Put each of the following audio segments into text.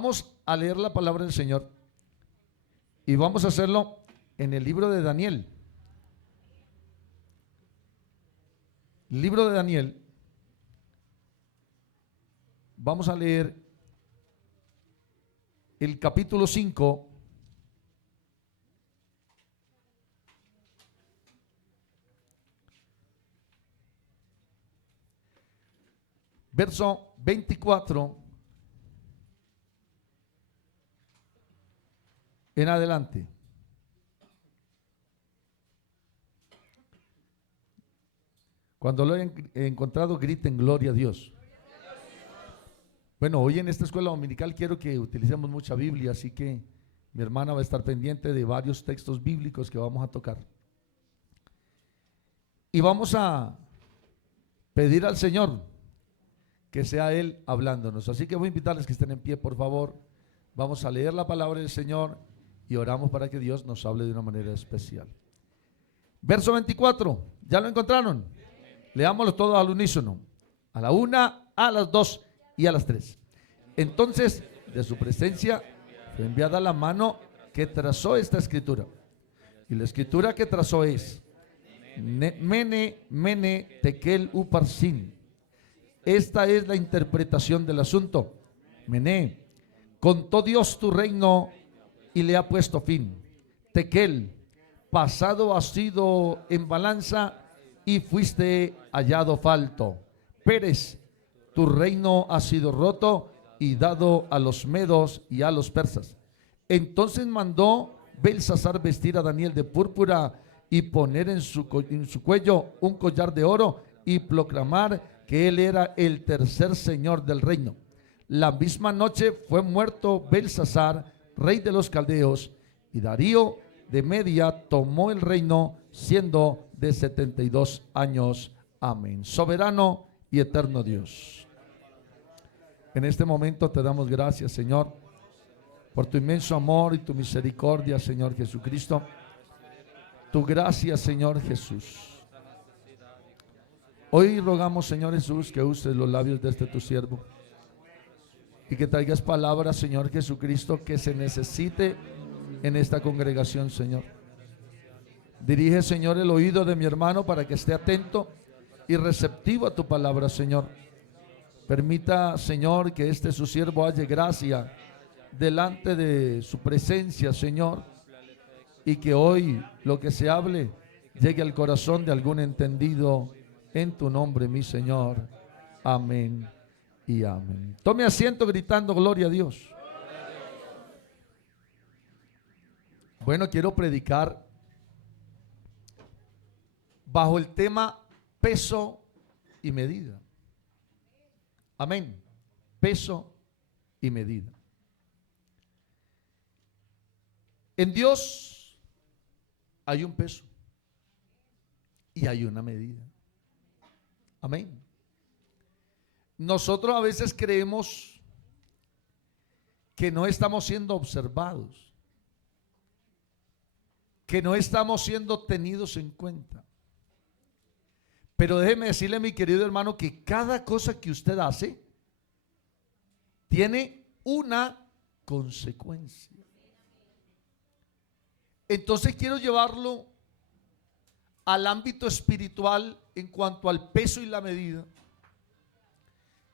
Vamos a leer la palabra del Señor y vamos a hacerlo en el libro de Daniel. Libro de Daniel. Vamos a leer el capítulo 5. Verso 24 en adelante. Cuando lo hayan encontrado, griten gloria a Dios. Bueno, hoy en esta escuela dominical quiero que utilicemos mucha Biblia, así que mi hermana va a estar pendiente de varios textos bíblicos que vamos a tocar. Y vamos a pedir al Señor que sea Él hablándonos. Así que voy a invitarles que estén en pie, por favor. Vamos a leer la palabra del Señor y oramos para que Dios nos hable de una manera especial. Verso 24, ¿ya lo encontraron? Leámoslo todos al unísono. A la una, a las dos y a las tres. Entonces, de su presencia fue enviada la mano que trazó esta escritura. Y la escritura que trazó es Mene, Mene, Tekel, Uparsin. Esta es la interpretación del asunto. Mene, contó Dios tu reino y le ha puesto fin. Tekel, pasado has sido en balanza y fuiste hallado falto. Pérez, tu reino ha sido roto y dado a los medos y a los persas. Entonces mandó Belsasar vestir a Daniel de púrpura y poner en su cuello un collar de oro y proclamar que él era el tercer señor del reino. La misma noche fue muerto Belsasar, rey de los caldeos, y Darío de Media tomó el reino siendo de 72 años. Amén. Soberano y eterno Dios, en este momento te damos gracias, Señor, por tu inmenso amor y tu misericordia, Señor Jesucristo. Tu gracia, Señor Jesús. Hoy rogamos, Señor Jesús, que uses los labios de este tu siervo y que traigas palabras, Señor Jesucristo, que se necesite en esta congregación, Señor. Dirige, Señor, el oído de mi hermano para que esté atento y receptivo a tu palabra, Señor. Permita, Señor, que este su siervo halle gracia delante de su presencia, Señor, y que hoy lo que se hable llegue al corazón de algún entendido en tu nombre, mi Señor. Amén y amén. Tome asiento gritando gloria a Dios. Bueno, quiero predicar bajo el tema peso y medida. Amén. Peso y medida. En Dios hay un peso y hay una medida. Amén. Nosotros a veces creemos que no estamos siendo observados, que no estamos siendo tenidos en cuenta. Pero déjeme decirle, mi querido hermano, que cada cosa que usted hace tiene una consecuencia. Entonces quiero llevarlo al ámbito espiritual en cuanto al peso y la medida.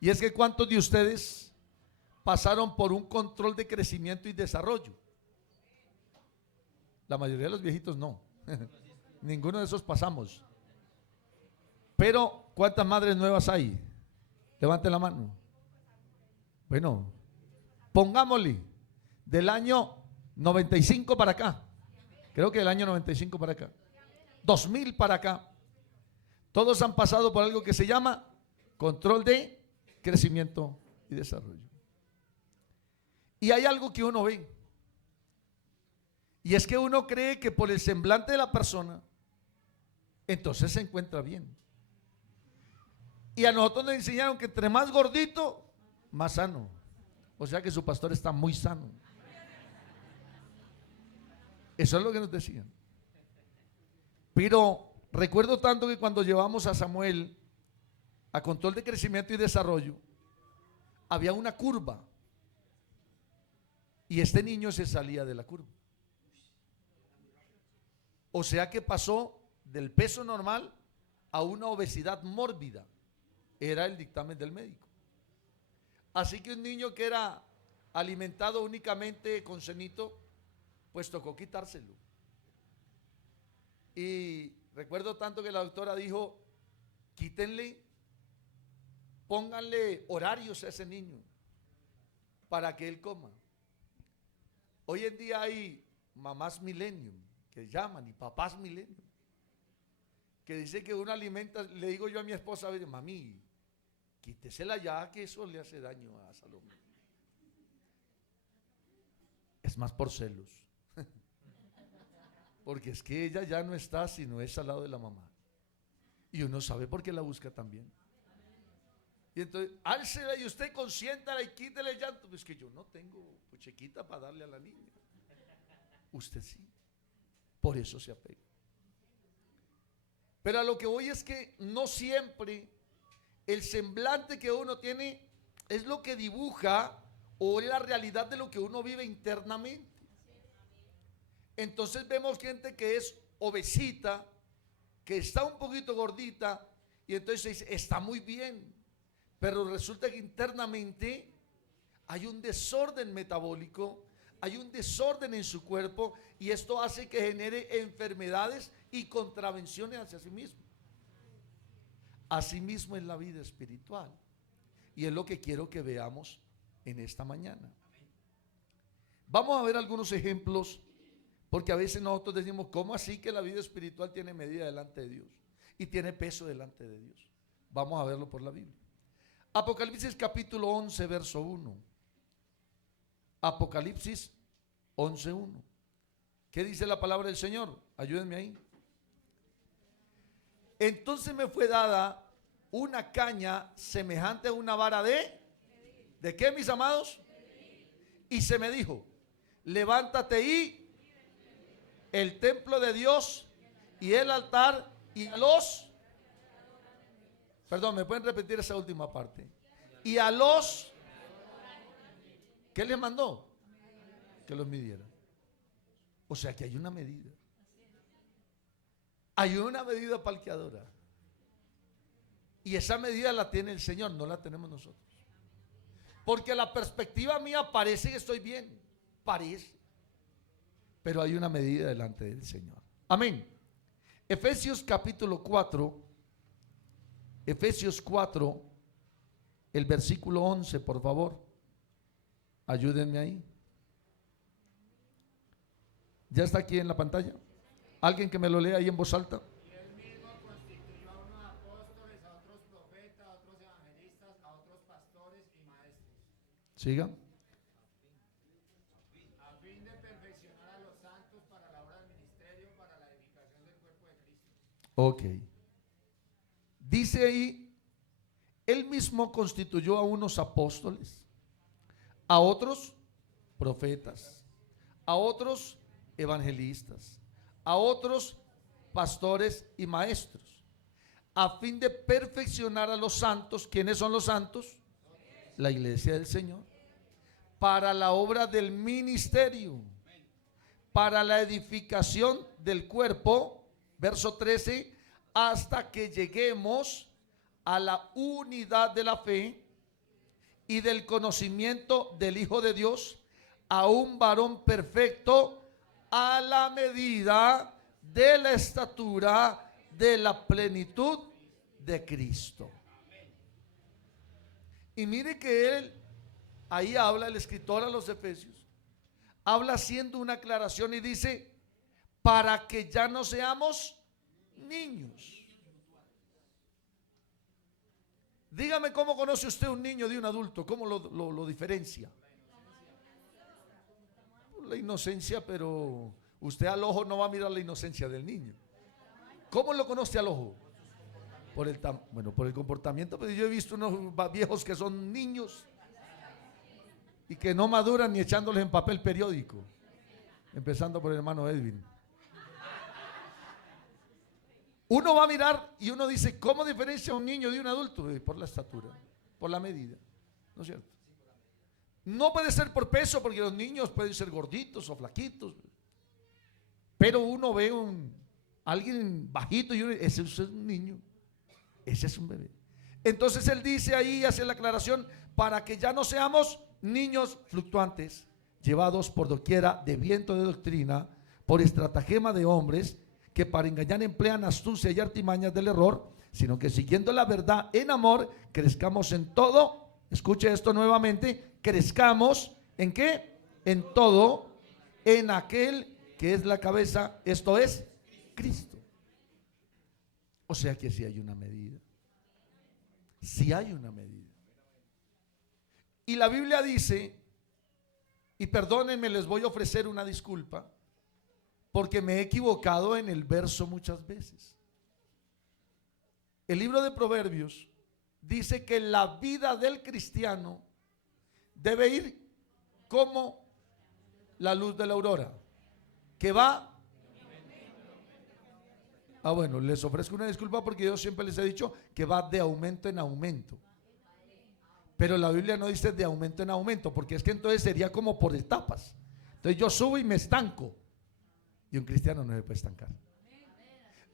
Y es que ¿cuántos de ustedes pasaron por un control de crecimiento y desarrollo? La mayoría de los viejitos no. Ninguno de esos pasamos. Pero ¿cuántas madres nuevas hay? Levanten la mano. Bueno, pongámosle del año 95 para acá. Creo que del año 95 para acá. 2000 para acá. Todos han pasado por algo que se llama control de crecimiento y desarrollo. Y hay algo que uno ve. Y es que uno cree que por el semblante de la persona, entonces se encuentra bien. Y a nosotros nos enseñaron que entre más gordito, más sano. O sea que su pastor está muy sano. Eso es lo que nos decían. Pero recuerdo tanto que cuando llevamos a Samuel a control de crecimiento y desarrollo, había una curva. Y este niño se salía de la curva. O sea que pasó del peso normal a una obesidad mórbida. Era el dictamen del médico. Así que un niño que era alimentado únicamente con cenito, pues tocó quitárselo. Y recuerdo tanto que la doctora dijo, quítenle, pónganle horarios a ese niño para que él coma. Hoy en día hay mamás millennium que llaman y papás millennium que dice que uno alimenta. Le digo yo a mi esposa, mami, quítesela ya, que eso le hace daño a Salomé. Es más por celos. Porque es que ella ya no está, sino es al lado de la mamá. Y uno sabe por qué la busca también. Y entonces, álcela y usted consiéntala y quítele el llanto. Pues que yo no tengo puchequita para darle a la niña. Usted sí. Por eso se apega. Pero a lo que voy es que no siempre el semblante que uno tiene es lo que dibuja o es la realidad de lo que uno vive internamente. Entonces vemos gente que es obesita, que está un poquito gordita, y entonces se dice, está muy bien, pero resulta que internamente hay un desorden metabólico, hay un desorden en su cuerpo, y esto hace que genere enfermedades y contravenciones hacia sí mismo. Asimismo en la vida espiritual, y es lo que quiero que veamos en esta mañana. Vamos a ver algunos ejemplos, porque a veces nosotros decimos, ¿cómo así que la vida espiritual tiene medida delante de Dios y tiene peso delante de Dios? Vamos a verlo por la Biblia. Apocalipsis capítulo 11, verso 1. Apocalipsis 11, 1. ¿Qué dice la palabra del Señor? Ayúdenme ahí. Entonces me fue dada una caña semejante a una vara ¿de qué, mis amados? Y se me dijo, levántate y el templo de Dios y el altar y a los, perdón, ¿me pueden repetir esa última parte? Y a los, ¿qué les mandó? Que los midieran. O sea que hay una medida. Hay una medida palqueadora. Y esa medida la tiene el Señor, no la tenemos nosotros. Porque la perspectiva mía parece que estoy bien. Parece. Pero hay una medida delante del Señor. Amén. Efesios capítulo 4. Efesios 4. El versículo 11, por favor. Ayúdenme ahí. ¿Ya está aquí en la pantalla? ¿Alguien que me lo lea ahí en voz alta? Y él mismo constituyó a unos apóstoles, a otros profetas, a otros evangelistas, a otros pastores y maestros. Siga. A fin de perfeccionar a los santos para la obra del ministerio, para la edificación del cuerpo de Cristo. Ok. Dice ahí, él mismo constituyó a unos apóstoles, a otros profetas, a otros evangelistas, a otros pastores y maestros, a fin de perfeccionar a los santos. ¿Quiénes son los santos? La iglesia del Señor. Para la obra del ministerio, para la edificación del cuerpo, verso 13, hasta que lleguemos a la unidad de la fe y del conocimiento del Hijo de Dios, a un varón perfecto, a la medida de la estatura de la plenitud de Cristo. Y mire que él, ahí habla el escritor a los Efesios, habla haciendo una aclaración y dice, para que ya no seamos niños. Dígame cómo conoce usted un niño de un adulto, cómo lo diferencia. La inocencia, pero usted al ojo no va a mirar la inocencia del niño. ¿Cómo lo conoce al ojo? Por el comportamiento. Pero yo he visto unos viejos que son niños y que no maduran ni echándoles en papel periódico, empezando por el hermano Edwin. Uno va a mirar y uno dice, ¿cómo diferencia un niño de un adulto? Por la estatura, por la medida, ¿no es cierto? No puede ser por peso, porque los niños pueden ser gorditos o flaquitos, pero uno ve alguien bajito y uno, ese es un niño, ese es un bebé. Entonces él dice ahí, hace la aclaración, para que ya no seamos niños fluctuantes, llevados por doquiera de viento de doctrina, por estratagema de hombres que para engañar emplean astucia y artimañas del error, sino que siguiendo la verdad en amor, crezcamos en todo. Escuche esto nuevamente, crezcamos ¿en qué? En todo, en aquel que es la cabeza, esto es Cristo. O sea que sí hay una medida. Sí hay una medida. Y la Biblia dice, y perdónenme, les voy a ofrecer una disculpa, porque me he equivocado en el verso muchas veces. El libro de Proverbios dice que la vida del cristiano debe ir como la luz de la aurora, que va. Bueno, les ofrezco una disculpa porque yo siempre les he dicho que va de aumento en aumento. Pero la Biblia no dice de aumento en aumento, porque es que entonces sería como por etapas. Entonces yo subo y me estanco. Y un cristiano no se puede estancar.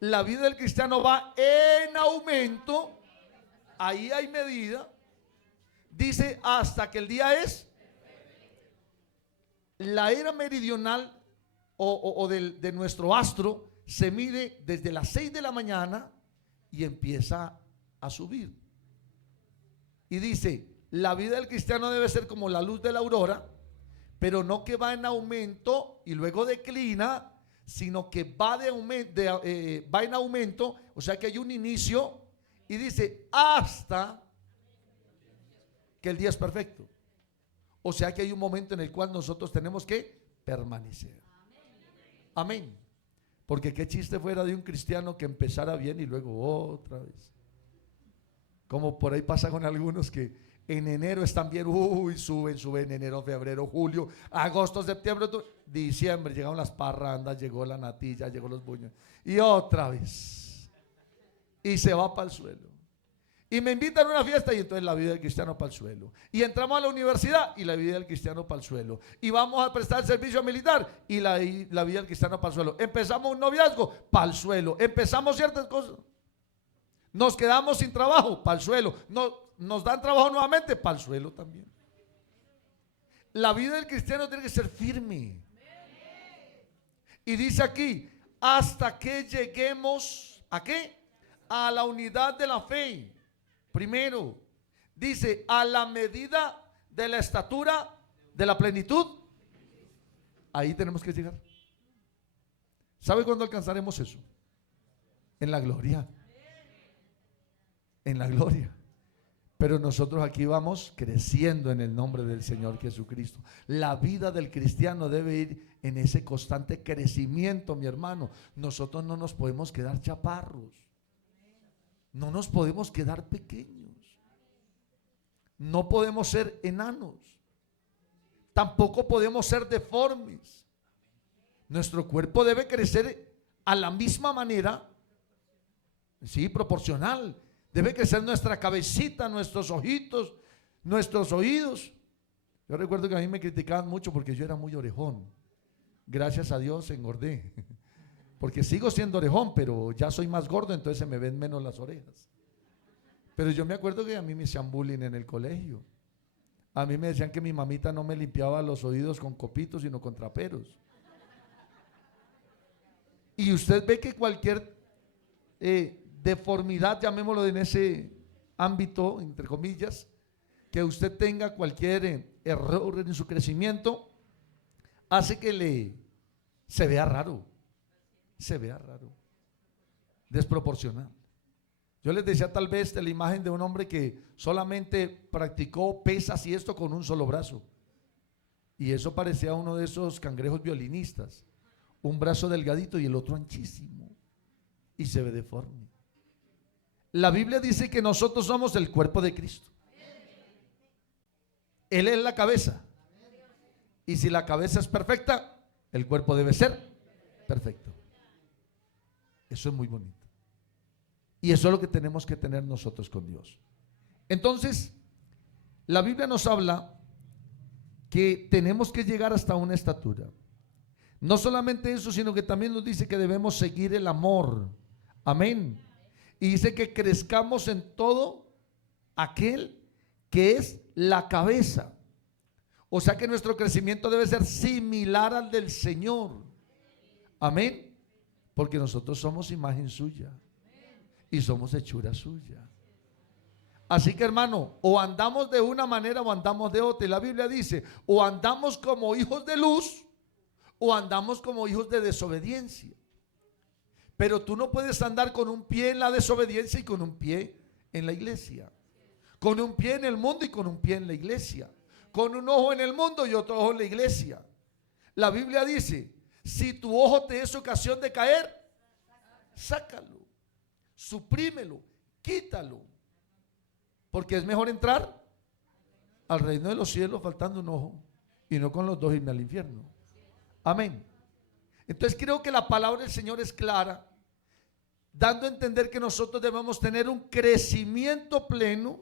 La vida del cristiano va en aumento. Ahí hay medida. Dice hasta que el día es. La era meridional de nuestro astro se mide desde las 6 de la mañana y empieza a subir. Y dice, la vida del cristiano debe ser como la luz de la aurora, pero no que va en aumento y luego declina, sino que va en aumento, o sea que hay un inicio, y dice hasta que el día es perfecto. O sea que hay un momento en el cual nosotros tenemos que permanecer. Amén. Porque qué chiste fuera de un cristiano que empezara bien y luego otra vez. Como por ahí pasa con algunos que en enero están bien, suben en enero, febrero, julio, agosto, septiembre, diciembre, llegaron las parrandas, llegó la natilla, llegó los buños y otra vez. Y se va para el suelo. Y me invitan a una fiesta y entonces la vida del cristiano para el suelo. Y entramos a la universidad y la vida del cristiano para el suelo. Y vamos a prestar el servicio militar y la vida del cristiano para el suelo. Empezamos un noviazgo para el suelo. Empezamos ciertas cosas. Nos quedamos sin trabajo para el suelo. Nos dan trabajo nuevamente para el suelo también. La vida del cristiano tiene que ser firme. Y dice aquí, hasta que lleguemos ¿a qué? A la unidad de la fe. Primero, dice, a la medida de la estatura de la plenitud. Ahí tenemos que llegar. ¿Sabe cuándo alcanzaremos eso? En la gloria. En la gloria. Pero nosotros aquí vamos creciendo en el nombre del Señor Jesucristo. La vida del cristiano debe ir en ese constante crecimiento, mi hermano. Nosotros no nos podemos quedar chaparros. No nos podemos quedar pequeños. No podemos ser enanos. Tampoco podemos ser deformes. Nuestro cuerpo debe crecer a la misma manera, sí, proporcional. Debe crecer nuestra cabecita, nuestros ojitos, nuestros oídos. Yo recuerdo que a mí me criticaban mucho porque yo era muy orejón. Gracias a Dios engordé. Porque sigo siendo orejón, pero ya soy más gordo, entonces se me ven menos las orejas. Pero yo me acuerdo que a mí me hacían bullying en el colegio. A mí me decían que mi mamita no me limpiaba los oídos con copitos, sino con traperos. Y usted ve que cualquier deformidad, llamémoslo en ese ámbito, entre comillas, que usted tenga cualquier error en su crecimiento, hace que se vea raro. Se vea raro, desproporcional. Yo les decía tal vez de la imagen de un hombre que solamente practicó pesas y esto con un solo brazo, y eso parecía uno de esos cangrejos violinistas, un brazo delgadito y el otro anchísimo, y se ve deforme. La Biblia dice que nosotros somos el cuerpo de Cristo. Él es la cabeza, y si la cabeza es perfecta, el cuerpo debe ser perfecto. Eso es muy bonito. Y eso es lo que tenemos que tener nosotros con Dios. Entonces, la Biblia nos habla que tenemos que llegar hasta una estatura. No solamente eso, sino que también nos dice que debemos seguir el amor. Amén. Y dice que crezcamos en todo aquel que es la cabeza. O sea que nuestro crecimiento debe ser similar al del Señor. Amén. Porque nosotros somos imagen suya y somos hechura suya. Así que, hermano, o andamos de una manera o andamos de otra. Y la Biblia dice, o andamos como hijos de luz o andamos como hijos de desobediencia. Pero tú no puedes andar con un pie en la desobediencia y con un pie en la iglesia. Con un pie en el mundo y con un pie en la iglesia. Con un ojo en el mundo y otro ojo en la iglesia. La Biblia dice, si tu ojo te es ocasión de caer, sácalo, suprímelo, quítalo. Porque es mejor entrar al reino de los cielos faltando un ojo y no con los dos irme al infierno. Amén. Entonces creo que la palabra del Señor es clara, dando a entender que nosotros debemos tener un crecimiento pleno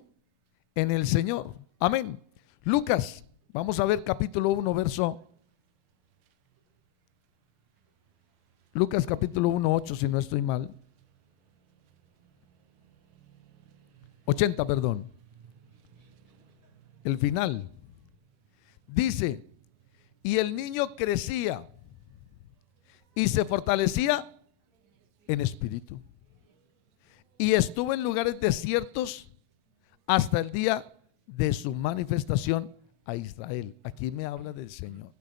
en el Señor. Amén. Lucas, vamos a ver capítulo 1, verso. Lucas capítulo 1, 8, si no estoy mal. 80, perdón. El final. Dice, y el niño crecía y se fortalecía en espíritu. Y estuvo en lugares desiertos hasta el día de su manifestación a Israel. Aquí me habla del Señor.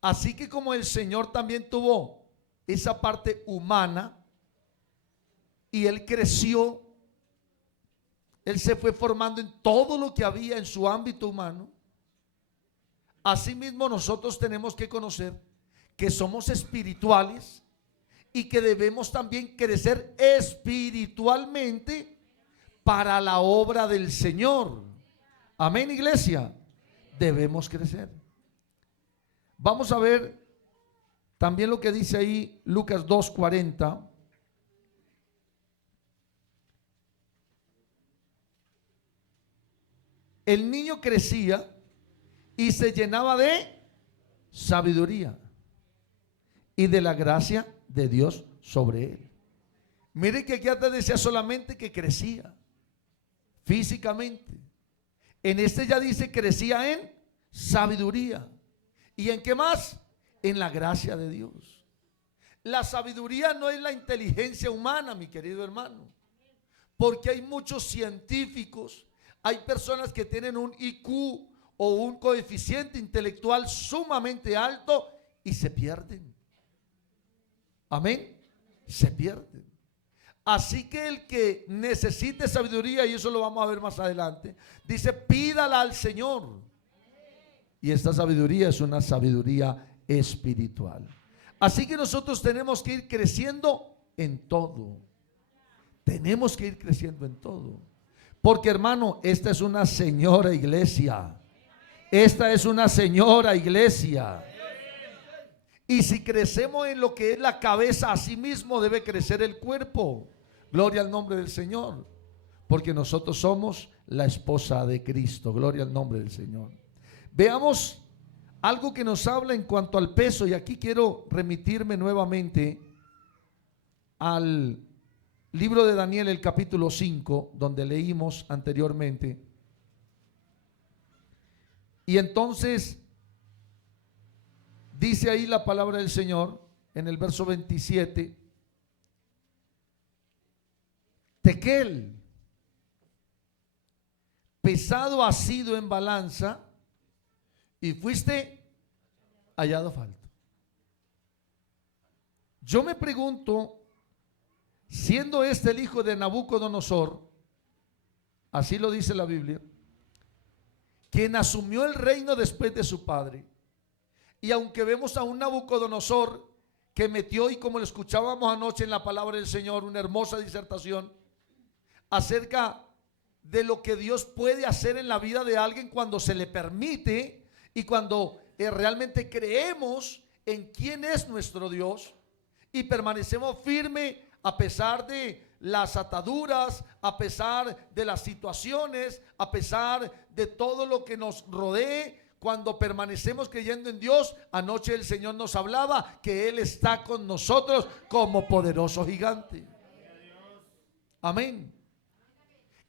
Así que como el Señor también tuvo esa parte humana y Él creció, Él se fue formando en todo lo que había en su ámbito humano. Asimismo nosotros tenemos que conocer que somos espirituales y que debemos también crecer espiritualmente para la obra del Señor. Amén, iglesia. Debemos crecer. Vamos a ver también lo que dice ahí Lucas 2:40. El niño crecía y se llenaba de sabiduría y de la gracia de Dios sobre él. Mire que aquí antes decía solamente que crecía físicamente. En este ya dice crecía en sabiduría. ¿Y en qué más? En la gracia de Dios. La sabiduría no es la inteligencia humana, mi querido hermano, porque hay muchos científicos, hay personas que tienen un IQ o un coeficiente intelectual sumamente alto y se pierden. Amén. Se pierden. Así que el que necesite sabiduría, y eso lo vamos a ver más adelante, dice pídala al Señor. Y esta sabiduría es una sabiduría espiritual. Así que nosotros tenemos que ir creciendo en todo. Tenemos que ir creciendo en todo. Porque, hermano, esta es una señora iglesia. Esta es una señora iglesia. Y si crecemos en lo que es la cabeza, así mismo debe crecer el cuerpo. Gloria al nombre del Señor. Porque nosotros somos la esposa de Cristo. Gloria al nombre del Señor. Veamos algo que nos habla en cuanto al peso. Y aquí quiero remitirme nuevamente al libro de Daniel, el capítulo 5, donde leímos anteriormente. Y entonces dice ahí la palabra del Señor en el verso 27. Tequel, pesado has sido en balanza y fuiste hallado falto. Yo me pregunto, siendo este el hijo de Nabucodonosor, así lo dice la Biblia, quien asumió el reino después de su padre, y aunque vemos a un Nabucodonosor que metió, y como lo escuchábamos anoche en la palabra del Señor, una hermosa disertación acerca de lo que Dios puede hacer en la vida de alguien cuando se le permite y cuando realmente creemos en quién es nuestro Dios y permanecemos firmes a pesar de las ataduras, a pesar de las situaciones, a pesar de todo lo que nos rodee, cuando permanecemos creyendo en Dios, anoche el Señor nos hablaba que Él está con nosotros como poderoso gigante. Amén.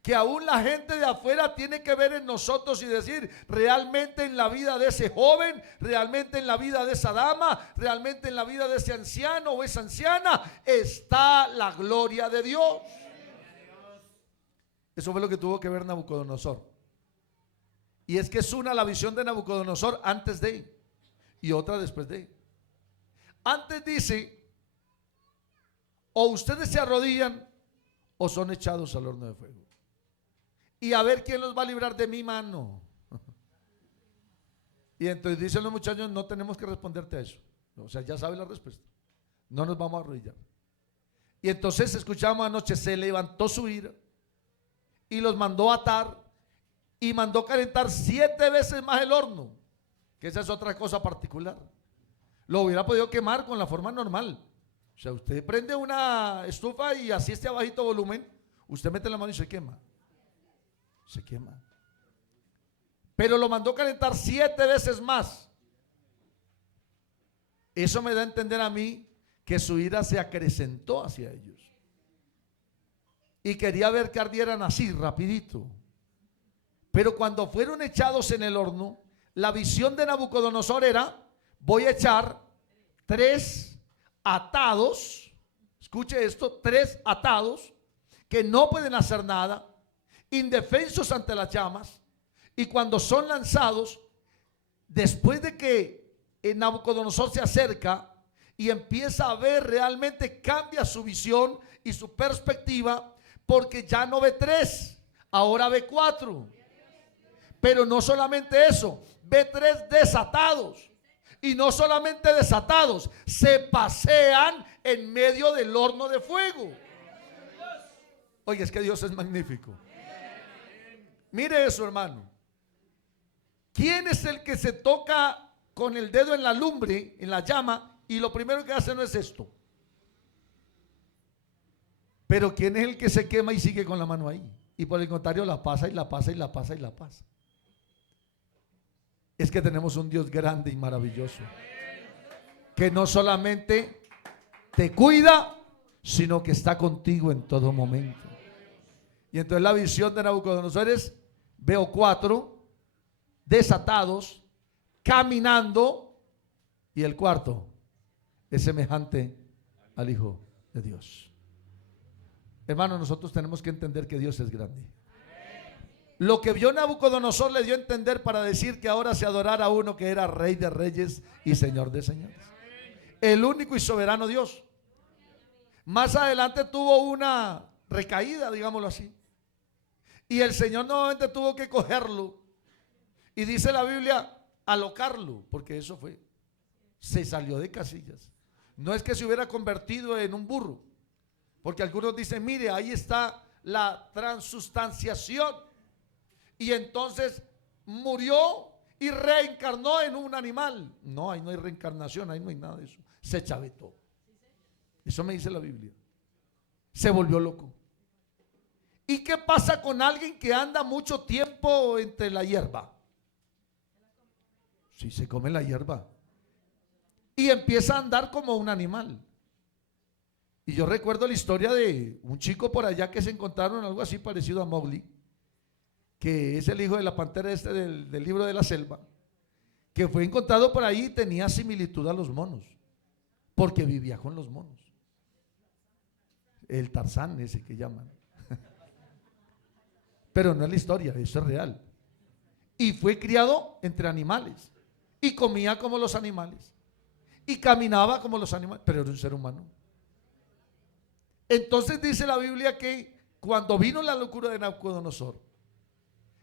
Que aún la gente de afuera tiene que ver en nosotros y decir, realmente en la vida de ese joven, realmente en la vida de esa dama, realmente en la vida de ese anciano o esa anciana, está la gloria de Dios. Eso fue lo que tuvo que ver Nabucodonosor. Y es que es una la visión de Nabucodonosor antes de y otra después de. Antes dice, o ustedes se arrodillan o son echados al horno de fuego. Y a ver quién los va a librar de mi mano. Y entonces dicen los muchachos, no tenemos que responderte a eso. O sea, ya sabe la respuesta. No nos vamos a arrodillar. Y entonces escuchamos anoche, se levantó su ira y los mandó a atar y mandó calentar 7 veces más el horno, que esa es otra cosa particular. Lo hubiera podido quemar con la forma normal. O sea, usted prende una estufa y así esté a bajito volumen, usted mete la mano y se quema. Se quema. Pero lo mandó calentar 7 veces más. Eso me da a entender a mí que su ira se acrecentó hacia ellos y quería ver que ardieran así rapidito. Pero cuando fueron echados en el horno, la visión de Nabucodonosor era: voy a echar 3 atados, escuche esto, 3 atados que no pueden hacer nada, indefensos ante las llamas, y cuando son lanzados, después de que Nabucodonosor se acerca y empieza a ver, realmente cambia su visión y su perspectiva, porque ya no ve 3, ahora ve 4. Pero no solamente eso, ve 3 desatados. Y no solamente desatados, se pasean en medio del horno de fuego. Oye, es que Dios es magnífico. Mire eso, hermano. ¿Quién es el que se toca con el dedo en la lumbre, en la llama, y lo primero que hace no es esto? Pero ¿quién es el que se quema y sigue con la mano ahí? Y por el contrario la pasa y la pasa y la pasa y la pasa. Es que tenemos un Dios grande y maravilloso, que no solamente te cuida, sino que está contigo en todo momento. Y entonces la visión de Nabucodonosor es: veo 4 desatados caminando, y el cuarto es semejante al Hijo de Dios. Hermano, nosotros tenemos que entender que Dios es grande. Lo que vio Nabucodonosor le dio a entender para decir que ahora se adorara a uno que era Rey de Reyes y Señor de Señores, el único y soberano Dios. Más adelante tuvo una recaída, digámoslo así, y el Señor nuevamente tuvo que cogerlo, y dice la Biblia, alocarlo, porque eso fue, se salió de casillas. No es que se hubiera convertido en un burro, porque algunos dicen, mire, ahí está la transustanciación, y entonces murió y reencarnó en un animal. No, ahí no hay reencarnación, ahí no hay nada de eso. Se chavetó. Eso me dice la Biblia. Se volvió loco. ¿Y qué pasa con alguien que anda mucho tiempo entre la hierba? Sí, se come la hierba y empieza a andar como un animal. Y yo recuerdo la historia de un chico por allá que se encontraron algo así parecido a Mowgli, que es el hijo de la pantera del libro de la selva, que fue encontrado por ahí y tenía similitud a los monos, porque vivía con los monos. El Tarzán ese que llaman. Pero no es la historia, eso es real. Y fue criado entre animales y comía como los animales y caminaba como los animales, pero era un ser humano. Entonces dice la Biblia que cuando vino la locura de Nabucodonosor,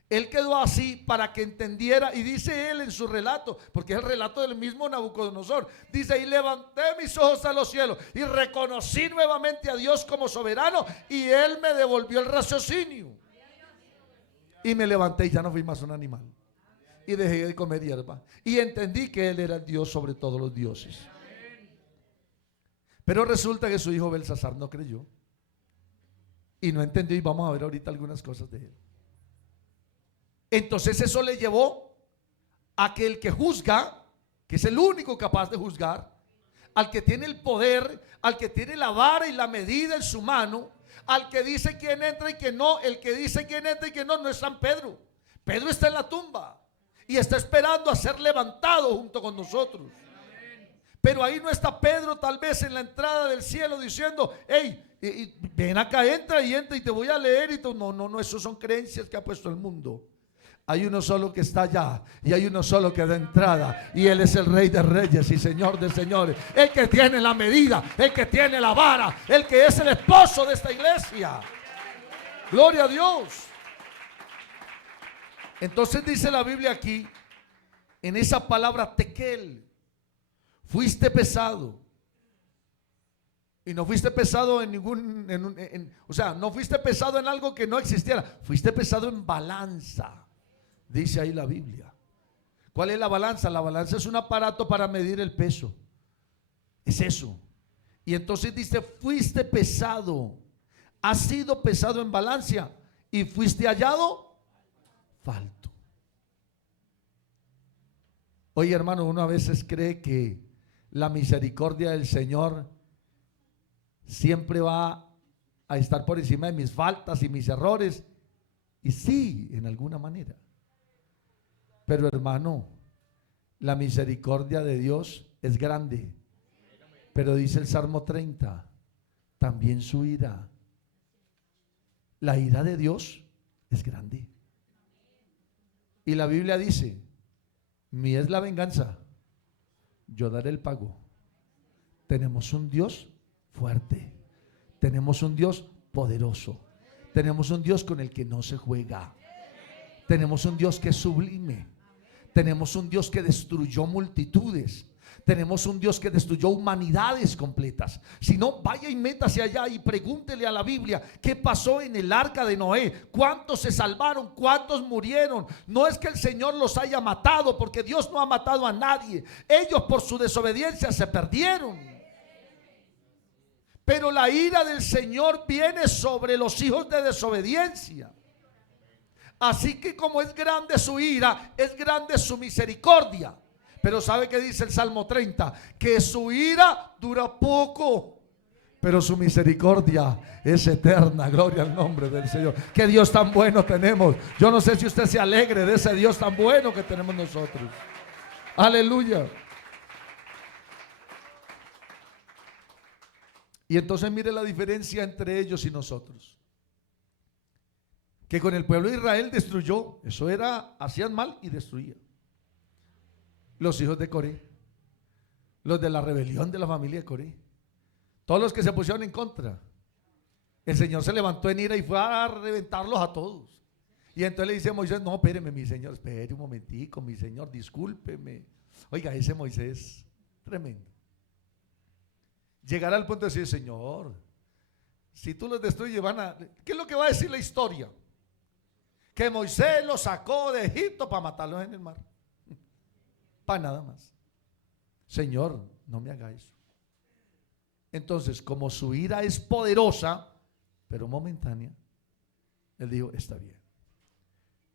él quedó así para que entendiera, y dice él en su relato, porque es el relato del mismo Nabucodonosor, dice: y levanté mis ojos a los cielos y reconocí nuevamente a Dios como soberano, y él me devolvió el raciocinio, y me levanté y ya no fui más un animal, y dejé de comer hierba, y entendí que él era el Dios sobre todos los dioses. Pero resulta que su hijo Belsasar no creyó y no entendió, y vamos a ver ahorita algunas cosas de él. Entonces eso le llevó a que el que juzga, que es el único capaz de juzgar, al que tiene el poder, al que tiene la vara y la medida en su mano, al que dice quién entra y quién no, el que dice quién entra y quién no, no es San Pedro. Pedro está en la tumba y está esperando a ser levantado junto con nosotros. Pero ahí no está Pedro, tal vez en la entrada del cielo, diciendo: hey, ven acá, entra y te voy a leer. Y tú, no, eso son creencias que ha puesto el mundo. Hay uno solo que está allá y hay uno solo que da entrada, y Él es el Rey de Reyes y Señor de Señores, el que tiene la medida, el que tiene la vara, el que es el esposo de esta iglesia. Gloria a Dios. Entonces dice la Biblia aquí, en esa palabra tekel, fuiste pesado. Y no fuiste pesado en o sea, no fuiste pesado en algo que no existiera, fuiste pesado en balanza. Dice ahí la Biblia. ¿Cuál es la balanza? La balanza es un aparato para medir el peso. Es eso. Y entonces dice: fuiste pesado, has sido pesado en balanza y fuiste hallado falto. Oye, hermano, uno a veces cree que la misericordia del Señor siempre va a estar por encima de mis faltas y mis errores. Y sí, en alguna manera. Pero hermano, la misericordia de Dios es grande. Pero dice el Salmo 30, también su ira. La ira de Dios es grande. Y la Biblia dice: mía es la venganza, yo daré el pago. Tenemos un Dios fuerte, tenemos un Dios poderoso, tenemos un Dios con el que no se juega, tenemos un Dios que es sublime, tenemos un Dios que destruyó multitudes, tenemos un Dios que destruyó humanidades completas. Si no, vaya y métase allá y pregúntele a la Biblia qué pasó en el arca de Noé, cuántos se salvaron, cuántos murieron. No es que el Señor los haya matado, porque Dios no ha matado a nadie, ellos por su desobediencia se perdieron. Pero la ira del Señor viene sobre los hijos de desobediencia. Así que como es grande su ira, es grande su misericordia. Pero ¿sabe qué dice el Salmo 30? Que su ira dura poco, pero su misericordia es eterna. Gloria al nombre del Señor. Qué Dios tan bueno tenemos. Yo no sé si usted se alegre de ese Dios tan bueno que tenemos nosotros. Aleluya. Y entonces mire la diferencia entre ellos y nosotros. Que con el pueblo de Israel destruyó, eso era, hacían mal y destruían. Los hijos de Coré, los de la rebelión de la familia de Coré, todos los que se pusieron en contra, el Señor se levantó en ira y fue a reventarlos a todos. Y entonces le dice a Moisés: no, espéreme mi Señor, espere un momentico, mi Señor, discúlpeme. Oiga, ese Moisés, tremendo. Llegará al punto de decir: Señor, si tú los destruyes, ¿qué es lo que va a decir la historia? Que Moisés los sacó de Egipto para matarlos en el mar. Para nada más. Señor, no me haga eso. Entonces, como su ira es poderosa, pero momentánea, Él dijo: está bien.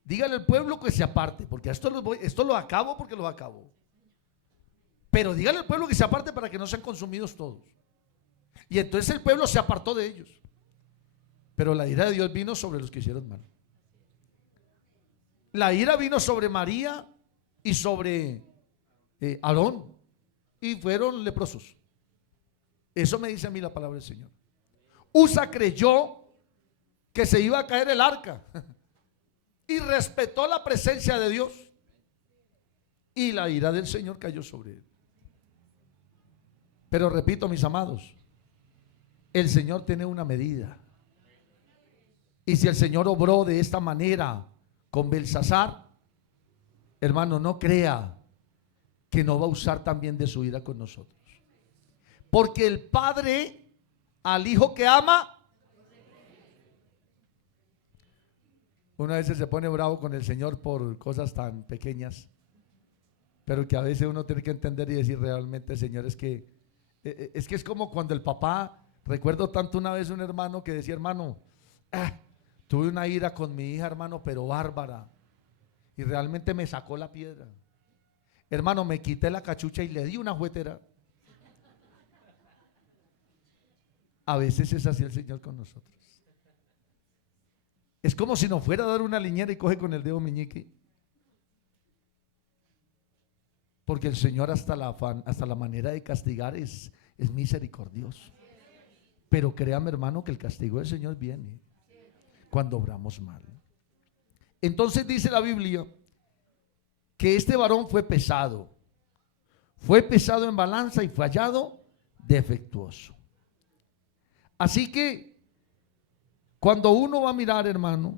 Dígale al pueblo que se aparte, porque esto lo acabo porque lo acabo. Pero dígale al pueblo que se aparte para que no sean consumidos todos. Y entonces el pueblo se apartó de ellos. Pero la ira de Dios vino sobre los que hicieron mal. La ira vino sobre María y sobre Aarón, y fueron leprosos. Eso me dice a mí la palabra del Señor. Usa creyó que se iba a caer el arca y respetó la presencia de Dios, y la ira del Señor cayó sobre él. Pero repito, mis amados, el Señor tiene una medida. Y si el Señor obró de esta manera con Belsasar, hermano, no crea que no va a usar también de su ira con nosotros. Porque el Padre al Hijo que ama, una vez se pone bravo con el Señor por cosas tan pequeñas, pero que a veces uno tiene que entender y decir: realmente, Señor, es que Es que es como cuando el papá, recuerdo tanto una vez un hermano que decía, hermano, tuve una ira con mi hija, hermano, pero bárbara. Y realmente me sacó la piedra. Hermano, me quité la cachucha y le di una juetera. A veces es así el Señor con nosotros. Es como si nos fuera a dar una liñera y coge con el dedo meñique. Porque el Señor hasta la manera de castigar es misericordioso. Pero créame, hermano, que el castigo del Señor viene cuando obramos mal. Entonces dice la Biblia que este varón fue pesado en balanza y fue hallado defectuoso. Así que cuando uno va a mirar, hermano,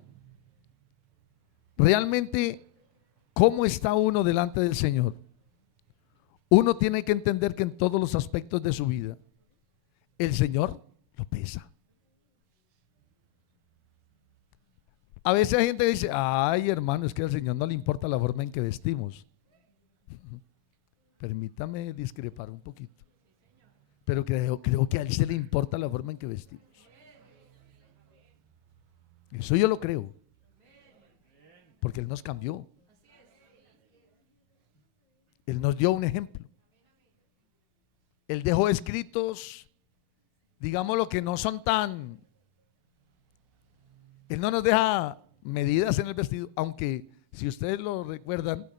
realmente cómo está uno delante del Señor, uno tiene que entender que en todos los aspectos de su vida el Señor lo pesa. A veces hay gente que dice, ay, hermano, es que al Señor no le importa la forma en que vestimos. Permítame discrepar un poquito, pero creo que a Él se le importa la forma en que vestimos. Eso yo lo creo, porque Él nos cambió. Él nos dio un ejemplo. Él dejó escritos, digamos, lo que no son tan. Él no nos deja medidas en el vestido, aunque si ustedes lo recuerdan,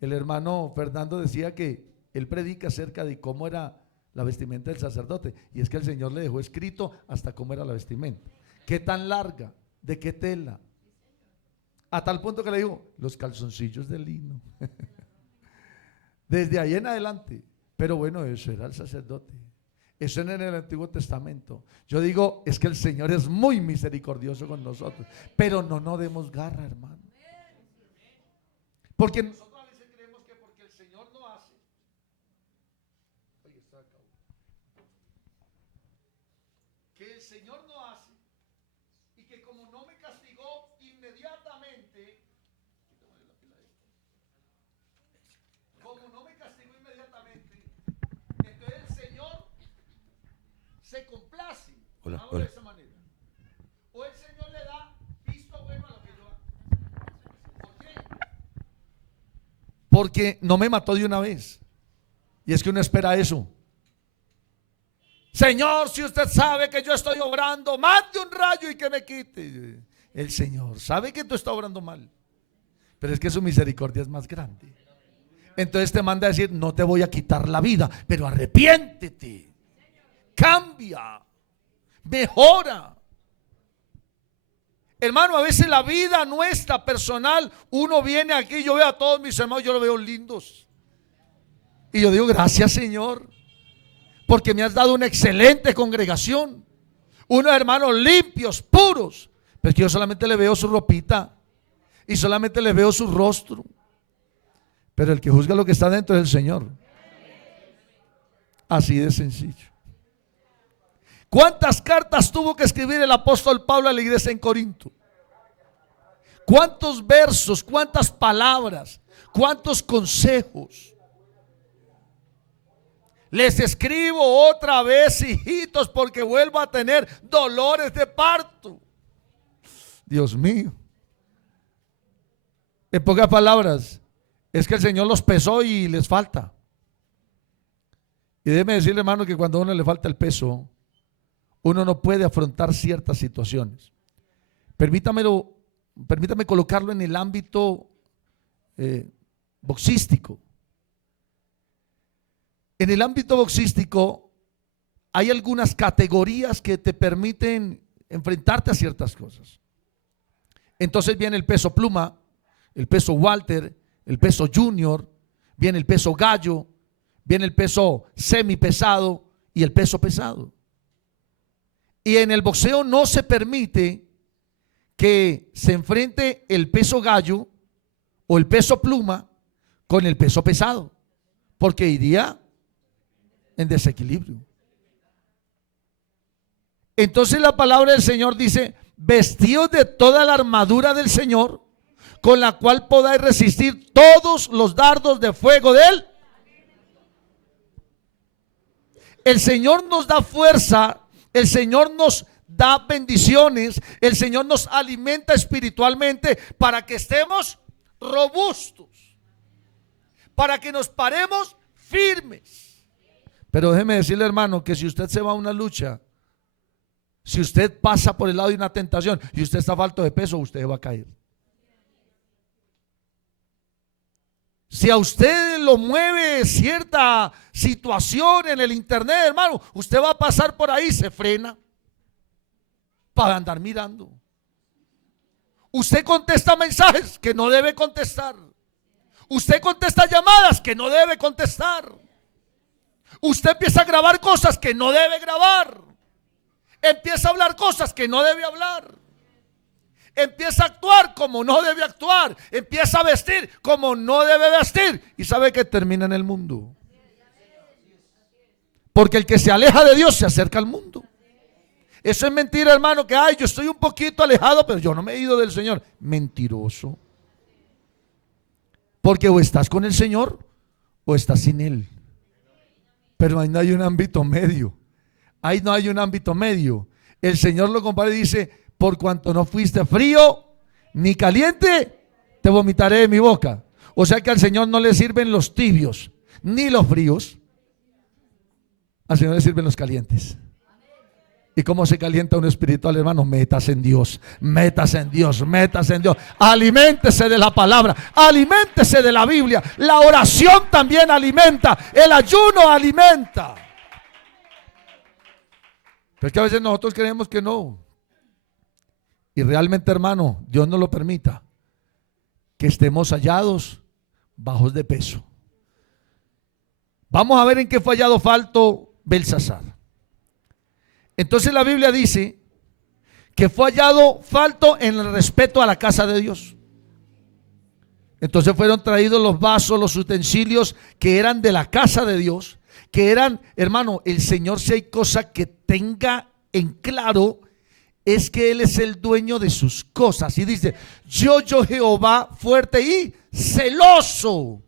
el hermano Fernando decía que él predica acerca de cómo era la vestimenta del sacerdote, y es que el Señor le dejó escrito hasta cómo era la vestimenta, qué tan larga, de qué tela, a tal punto que le digo, los calzoncillos de lino. Desde ahí en adelante. Pero bueno, eso era el sacerdote. Eso en el Antiguo Testamento. Yo digo, es que el Señor es muy misericordioso con nosotros, pero no nos demos garra, hermano. Porque nosotros a veces creemos que porque el Señor no hace. Oye, está acá. Que el Señor no hace y que como no me castigó inmediatamente, como no me castigó inmediatamente, entonces el Señor se complace. Hola. De esa manera. O el Señor le da visto bueno a lo que yo hago. ¿Por qué? Porque no me mató de una vez. Y es que uno espera eso. Señor, si usted sabe que yo estoy obrando, mande un rayo y que me quite. El Señor sabe que tú estás obrando mal, pero es que su misericordia es más grande. Entonces te manda a decir, no te voy a quitar la vida, pero arrepiéntete, cambia, mejora. Hermano, a veces la vida nuestra personal, uno viene aquí, yo veo a todos mis hermanos, yo los veo lindos. Y yo digo, gracias, Señor, porque me has dado una excelente congregación, unos hermanos limpios, puros. Pero es que yo solamente le veo su ropita y solamente le veo su rostro. Pero el que juzga lo que está dentro es el Señor. Así de sencillo. ¿Cuántas cartas tuvo que escribir el apóstol Pablo a la iglesia en Corinto? ¿Cuántos versos, cuántas palabras, cuántos consejos? Les escribo otra vez, hijitos, porque vuelvo a tener dolores de parto. Dios mío. En pocas palabras, es que el Señor los pesó y les falta. Y déjeme decirle, hermano, que cuando a uno le falta el peso, uno no puede afrontar ciertas situaciones. Permítame colocarlo en el ámbito boxístico. En el ámbito boxístico hay algunas categorías que te permiten enfrentarte a ciertas cosas. Entonces viene el peso pluma, el peso Walter, el peso junior, viene el peso gallo, viene el peso semipesado y el peso pesado. Y en el boxeo no se permite que se enfrente el peso gallo o el peso pluma con el peso pesado, porque iría en desequilibrio. Entonces la palabra del Señor dice, vestidos de toda la armadura del Señor, con la cual podáis resistir todos los dardos de fuego de Él. El Señor nos da fuerza, el Señor nos da bendiciones, el Señor nos alimenta espiritualmente para que estemos robustos, para que nos paremos firmes. Pero déjeme decirle, hermano, que si usted se va a una lucha, si usted pasa por el lado de una tentación y usted está falto de peso, usted va a caer. Si a usted lo mueve cierta situación en el internet, hermano, usted va a pasar por ahí, se frena para andar mirando. Usted contesta mensajes que no debe contestar. Usted contesta llamadas que no debe contestar. Usted empieza a grabar cosas que no debe grabar. Empieza a hablar cosas que no debe hablar. Empieza a actuar como no debe actuar. Empieza a vestir como no debe vestir. Y sabe que termina en el mundo. Porque el que se aleja de Dios se acerca al mundo. Eso es mentira, hermano, que yo estoy un poquito alejado, pero yo no me he ido del Señor. Mentiroso. Porque o estás con el Señor o estás sin Él. Pero ahí no hay un ámbito medio. Ahí no hay un ámbito medio. El Señor lo compara y dice: por cuanto no fuiste frío ni caliente, te vomitaré de mi boca. O sea que al Señor no le sirven los tibios ni los fríos. Al Señor le sirven los calientes. ¿Y cómo se calienta uno espiritual, hermano? Métase en Dios, métase en Dios, métase en Dios. Aliméntese de la palabra, aliméntese de la Biblia. La oración también alimenta, el ayuno alimenta. Pero es que a veces nosotros creemos que no. Y realmente, hermano, Dios no lo permita que estemos hallados bajos de peso. Vamos a ver en qué fue hallado falto Belsasar. Entonces la Biblia dice que fue hallado falto en el respeto a la casa de Dios. Entonces fueron traídos los vasos, los utensilios que eran de la casa de Dios, que eran, hermano, el Señor, si hay cosa que tenga en claro, es que Él es el dueño de sus cosas. Y dice: yo Jehová, fuerte y celoso,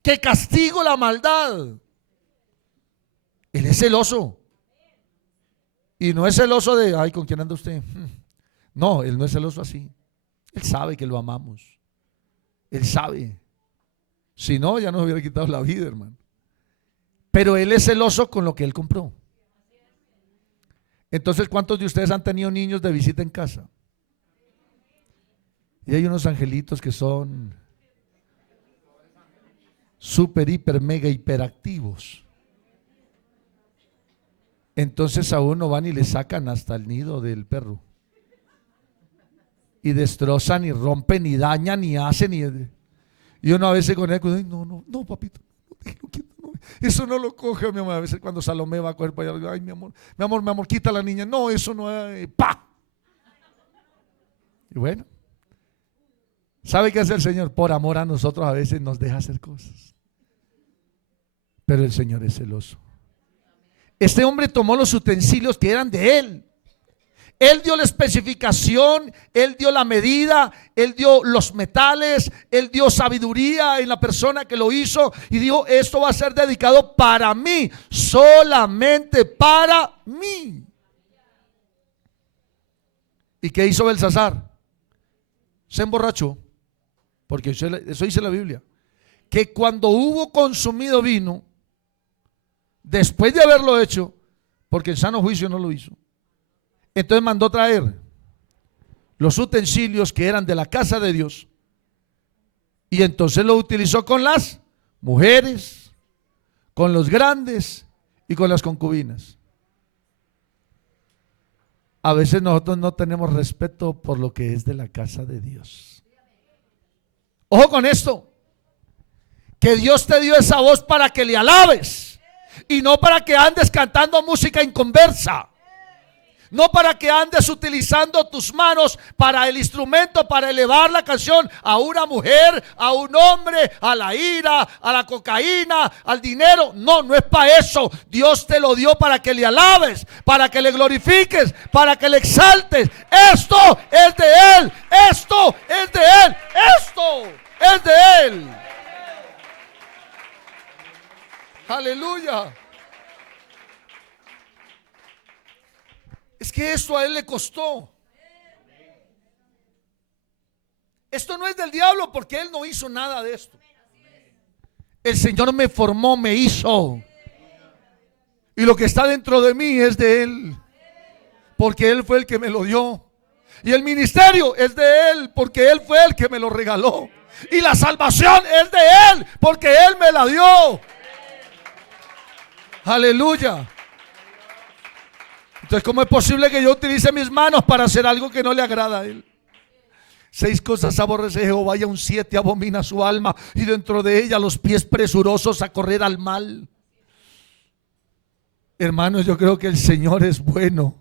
que castigo la maldad. Él es celoso. Y no es celoso de, ay, ¿con quién anda usted? No, Él no es celoso así. Él sabe que lo amamos. Él sabe. Si no, ya nos hubiera quitado la vida, hermano. Pero Él es celoso con lo que Él compró. Entonces, ¿cuántos de ustedes han tenido niños de visita en casa? Y hay unos angelitos que son súper, hiper, mega, hiperactivos. Entonces a uno van y le sacan hasta el nido del perro. Y destrozan y rompen y dañan y hacen. Y uno a veces con él, no, papito, no, eso no lo coge, mi amor. A veces cuando Salomé va a coger para allá, ay, mi amor, quita a la niña. No, eso no es, ¡pa! Y bueno, ¿sabe qué hace el Señor? Por amor a nosotros a veces nos deja hacer cosas. Pero el Señor es celoso. Este hombre tomó los utensilios que eran de él. Él dio la especificación, Él dio la medida, Él dio los metales, Él dio sabiduría en la persona que lo hizo y dijo: esto va a ser dedicado para mí, solamente para mí. ¿Y qué hizo Belsasar? Se emborrachó, porque eso dice la Biblia, que cuando hubo consumido vino, después de haberlo hecho, porque en sano juicio no lo hizo, entonces mandó traer los utensilios que eran de la casa de Dios y entonces lo utilizó con las mujeres, con los grandes y con las concubinas. A veces nosotros no tenemos respeto por lo que es de la casa de Dios. Ojo con esto, que Dios te dio esa voz para que le alabes y no para que andes cantando música inconversa. No para que andes utilizando tus manos para el instrumento, para elevar la canción a una mujer, a un hombre, a la ira, a la cocaína, al dinero. No, no es para eso. Dios te lo dio para que le alabes, para que le glorifiques, para que le exaltes. Esto es de Él, esto es de Él, esto es de Él. Aleluya. que esto a él le costó. Esto no es del diablo, porque él no hizo nada de esto. El Señor me formó, me hizo. Y lo que está dentro de mí es de Él, porque Él fue el que me lo dio. Y el ministerio es de Él, porque Él fue el que me lo regaló. Y la salvación es de Él, porque Él me la dio. Aleluya. Entonces, ¿cómo es posible que yo utilice mis manos para hacer algo que no le agrada a Él? 6 cosas aborrece Jehová y aun 7 abomina su alma, y dentro de ella los pies presurosos a correr al mal. Hermanos, yo creo que el Señor es bueno,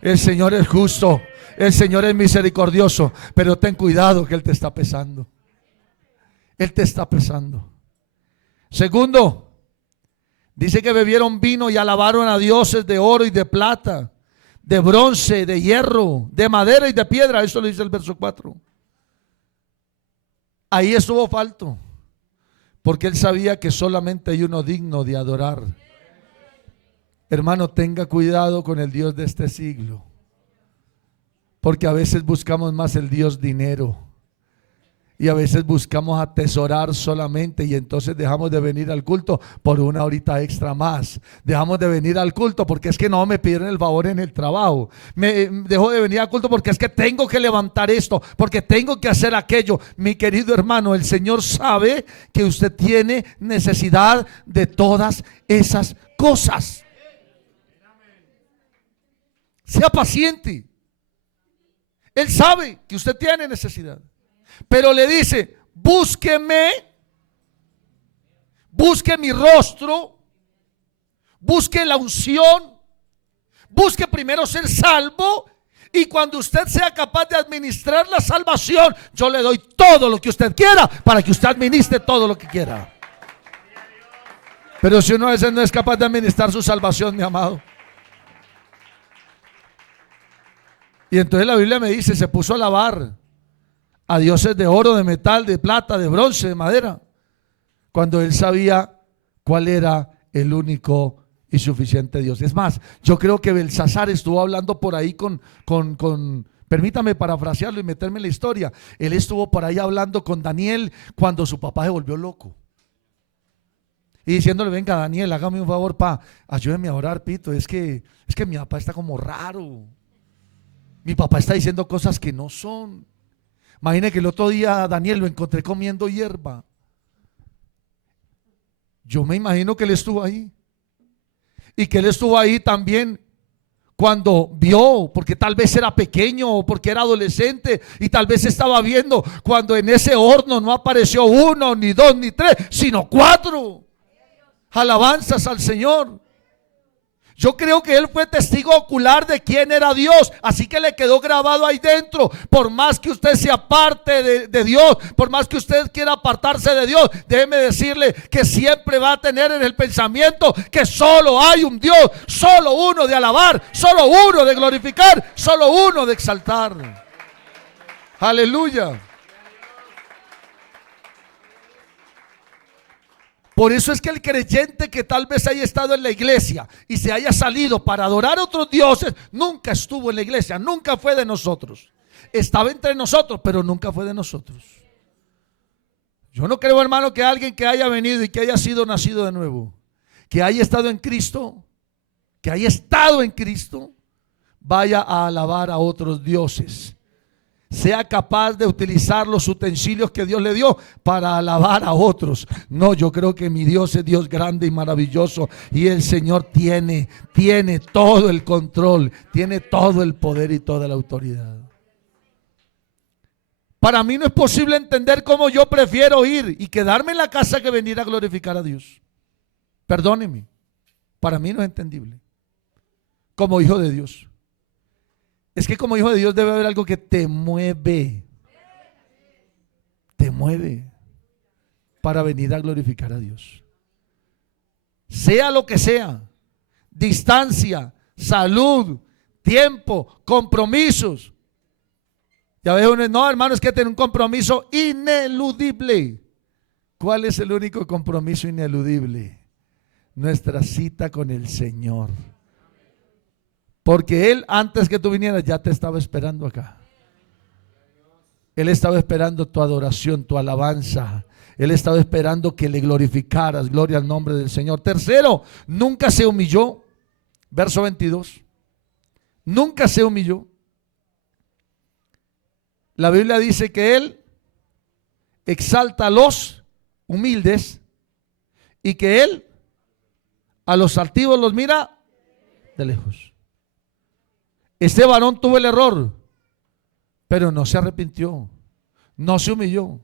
el Señor es justo, el Señor es misericordioso, pero ten cuidado que Él te está pesando. Él te está pesando. Segundo, dice que bebieron vino y alabaron a dioses de oro y de plata, de bronce, de hierro, de madera y de piedra. Eso lo dice el verso 4. Ahí estuvo falto, porque él sabía que solamente hay uno digno de adorar. Hermano, tenga cuidado con el Dios de este siglo, porque a veces buscamos más el Dios dinero. Y a veces buscamos atesorar solamente, y entonces dejamos de venir al culto por una horita extra más. Dejamos de venir al culto porque es que no me pidieron el favor en el trabajo. Me dejo de venir al culto porque es que tengo que levantar esto, porque tengo que hacer aquello. Mi querido hermano, el Señor sabe que usted tiene necesidad de todas esas cosas. Sea paciente. Él sabe que usted tiene necesidad. Pero le dice: búsqueme, busque mi rostro, busque la unción, busque primero ser salvo, y cuando usted sea capaz de administrar la salvación, yo le doy todo lo que usted quiera para que usted administre todo lo que quiera. Pero si uno a veces no es capaz de administrar su salvación, mi amado, y entonces la Biblia me dice, se puso a alabar a dioses de oro, de metal, de plata, de bronce, de madera, cuando él sabía cuál era el único y suficiente Dios. Es más, yo creo que Belsasar estuvo hablando por ahí con permítame parafrasearlo y meterme en la historia. Él estuvo por ahí hablando con Daniel cuando su papá se volvió loco, y diciéndole: venga, Daniel, hágame un favor, ayúdeme a orar, Pito, es que mi papá está como raro, mi papá está diciendo cosas que no son. Imagine que el otro día Daniel lo encontré comiendo hierba. Yo me imagino que él estuvo ahí, y que él estuvo ahí también cuando vio, porque tal vez era pequeño o porque era adolescente, y tal vez estaba viendo cuando en ese horno no apareció 1, ni 2, ni 3, sino 4 alabanzas al Señor. Yo creo que él fue testigo ocular de quién era Dios, así que le quedó grabado ahí dentro. Por más que usted se aparte de Dios, por más que usted quiera apartarse de Dios, déjeme decirle que siempre va a tener en el pensamiento que solo hay un Dios, solo uno de alabar, solo uno de glorificar, solo uno de exaltar. Aleluya. Por eso es que el creyente que tal vez haya estado en la iglesia y se haya salido para adorar a otros dioses, nunca estuvo en la iglesia, nunca fue de nosotros. Estaba entre nosotros, pero nunca fue de nosotros. Yo no creo, hermano, que alguien que haya venido y que haya sido nacido de nuevo, que haya estado en Cristo, vaya a alabar a otros dioses. Sea capaz de utilizar los utensilios que Dios le dio para alabar a otros. No, yo creo que mi Dios es Dios grande y maravilloso, y el Señor tiene todo el control, tiene todo el poder y toda la autoridad. Para mí no es posible entender cómo yo prefiero ir y quedarme en la casa que venir a glorificar a Dios. Perdóneme, para mí no es entendible como hijo de Dios. Es que como hijo de Dios debe haber algo que te mueve para venir a glorificar a Dios. Sea lo que sea, distancia, salud, tiempo, compromisos. Ya ve uno: no, hermano, es que tiene un compromiso ineludible. ¿Cuál es el único compromiso ineludible? Nuestra cita con el Señor. Porque Él, antes que tú vinieras, ya te estaba esperando acá. Él estaba esperando tu adoración, tu alabanza. Él estaba esperando que le glorificaras. Gloria al nombre del Señor. Tercero, nunca se humilló. Verso 22. Nunca se humilló. La Biblia dice que Él exalta a los humildes y que Él a los altivos los mira de lejos. Este varón tuvo el error, pero no se arrepintió, no se humilló.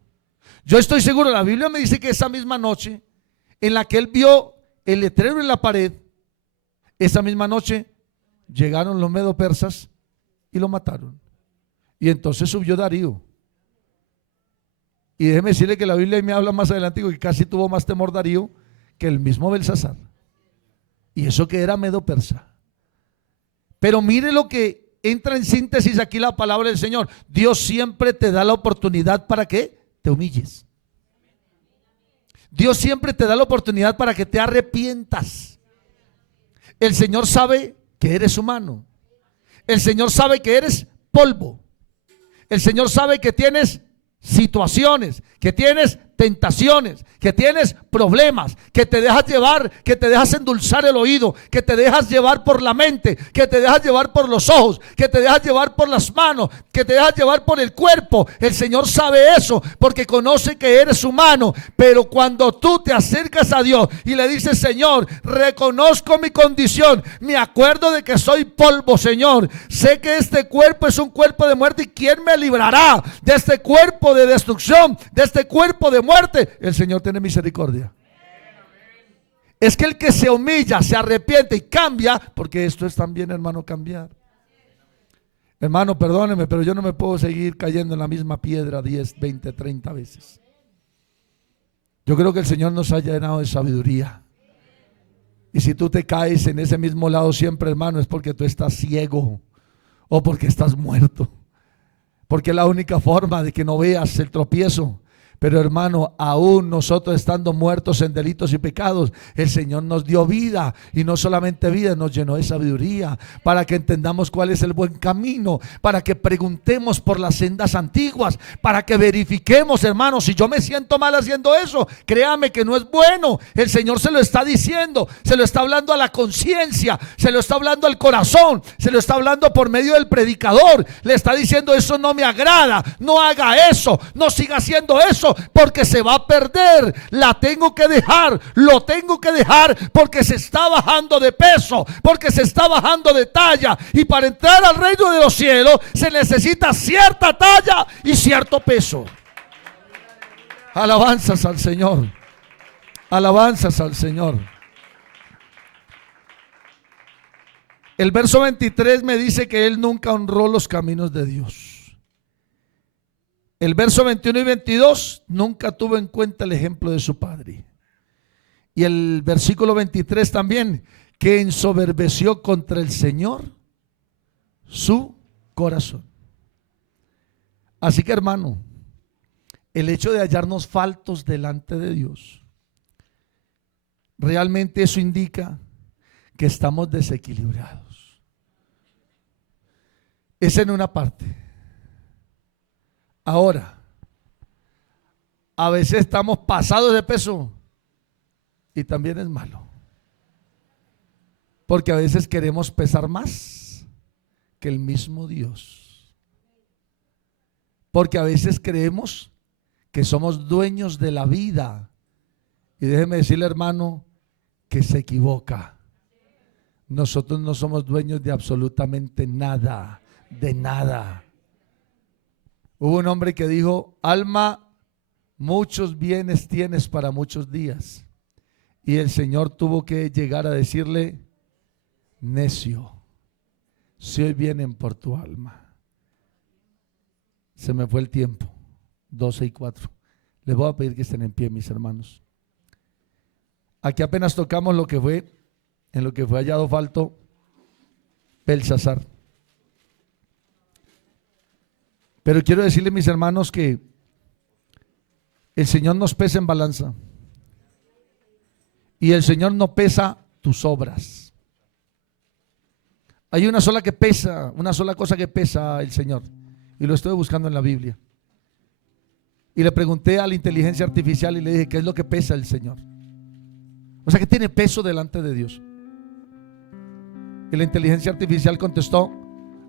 Yo estoy seguro, la Biblia me dice que esa misma noche en la que él vio el letrero en la pared, esa misma noche llegaron los medo persas y lo mataron. Y entonces subió Darío. Y déjeme decirle que la Biblia me habla más adelante que casi tuvo más temor Darío que el mismo Belsasar. Y eso que era medo persa. Pero mire lo que entra en síntesis aquí la palabra del Señor. Dios siempre te da la oportunidad para que te humilles. Dios siempre te da la oportunidad para que te arrepientas. El Señor sabe que eres humano. El Señor sabe que eres polvo. El Señor sabe que tienes situaciones, que tienes tentaciones, que tienes problemas, que te dejas llevar, que te dejas endulzar el oído, que te dejas llevar por la mente, que te dejas llevar por los ojos, que te dejas llevar por las manos, que te dejas llevar por el cuerpo. El Señor sabe eso porque conoce que eres humano. Pero cuando tú te acercas a Dios y le dices: Señor, reconozco mi condición, me acuerdo de que soy polvo, Señor, sé que este cuerpo es un cuerpo de muerte, y ¿quién me librará de este cuerpo de destrucción, de este cuerpo de muerte? El Señor tiene misericordia. Es que el que se humilla, se arrepiente y cambia, porque esto es también, hermano, cambiar. Hermano, perdóneme, pero yo no me puedo seguir cayendo en la misma piedra 10, 20, 30 veces. Yo creo que el Señor nos ha llenado de sabiduría. Y si tú te caes en ese mismo lado siempre, hermano, es porque tú estás ciego o porque estás muerto. Porque es la única forma de que no veas el tropiezo. Pero hermano, aún nosotros estando muertos en delitos y pecados, el Señor nos dio vida, y no solamente vida, nos llenó de sabiduría para que entendamos cuál es el buen camino, para que preguntemos por las sendas antiguas, para que verifiquemos, hermano, si yo me siento mal haciendo eso, créame que no es bueno. El Señor se lo está diciendo, se lo está hablando a la conciencia, se lo está hablando al corazón, se lo está hablando por medio del predicador. Le está diciendo: eso no me agrada, no haga eso, no siga haciendo eso, porque se va a perder. La tengo que dejar, lo tengo que dejar, porque se está bajando de peso, porque se está bajando de talla, y para entrar al reino de los cielos se necesita cierta talla y cierto peso. Alabanzas al Señor, alabanzas al Señor. El verso 23 me dice que él nunca honró los caminos de Dios. El verso 21 y 22, nunca tuvo en cuenta el ejemplo de su padre. Y el versículo 23 también, que ensoberbeció contra el Señor su corazón. Así que, hermano, el hecho de hallarnos faltos delante de Dios, realmente eso indica que estamos desequilibrados. Es en una parte. Ahora, a veces estamos pasados de peso, y también es malo, porque a veces queremos pesar más que el mismo Dios, porque a veces creemos que somos dueños de la vida, y déjeme decirle, hermano, que se equivoca. Nosotros no somos dueños de absolutamente nada, de nada. Hubo un hombre que dijo: alma, muchos bienes tienes para muchos días. Y el Señor tuvo que llegar a decirle: necio, si hoy vienen por tu alma. Se me fue el tiempo, 12:04. Les voy a pedir que estén en pie, mis hermanos. Aquí apenas tocamos lo que fue, en lo que fue hallado falto Belsasar. Pero quiero decirle, mis hermanos, que el Señor nos pesa en balanza, y el Señor no pesa tus obras. Hay una sola que pesa, una sola cosa que pesa el Señor. Y lo estoy buscando en la Biblia. Y le pregunté a la inteligencia artificial y le dije, ¿qué es lo que pesa el Señor? O sea, que tiene peso delante de Dios. Y la inteligencia artificial contestó,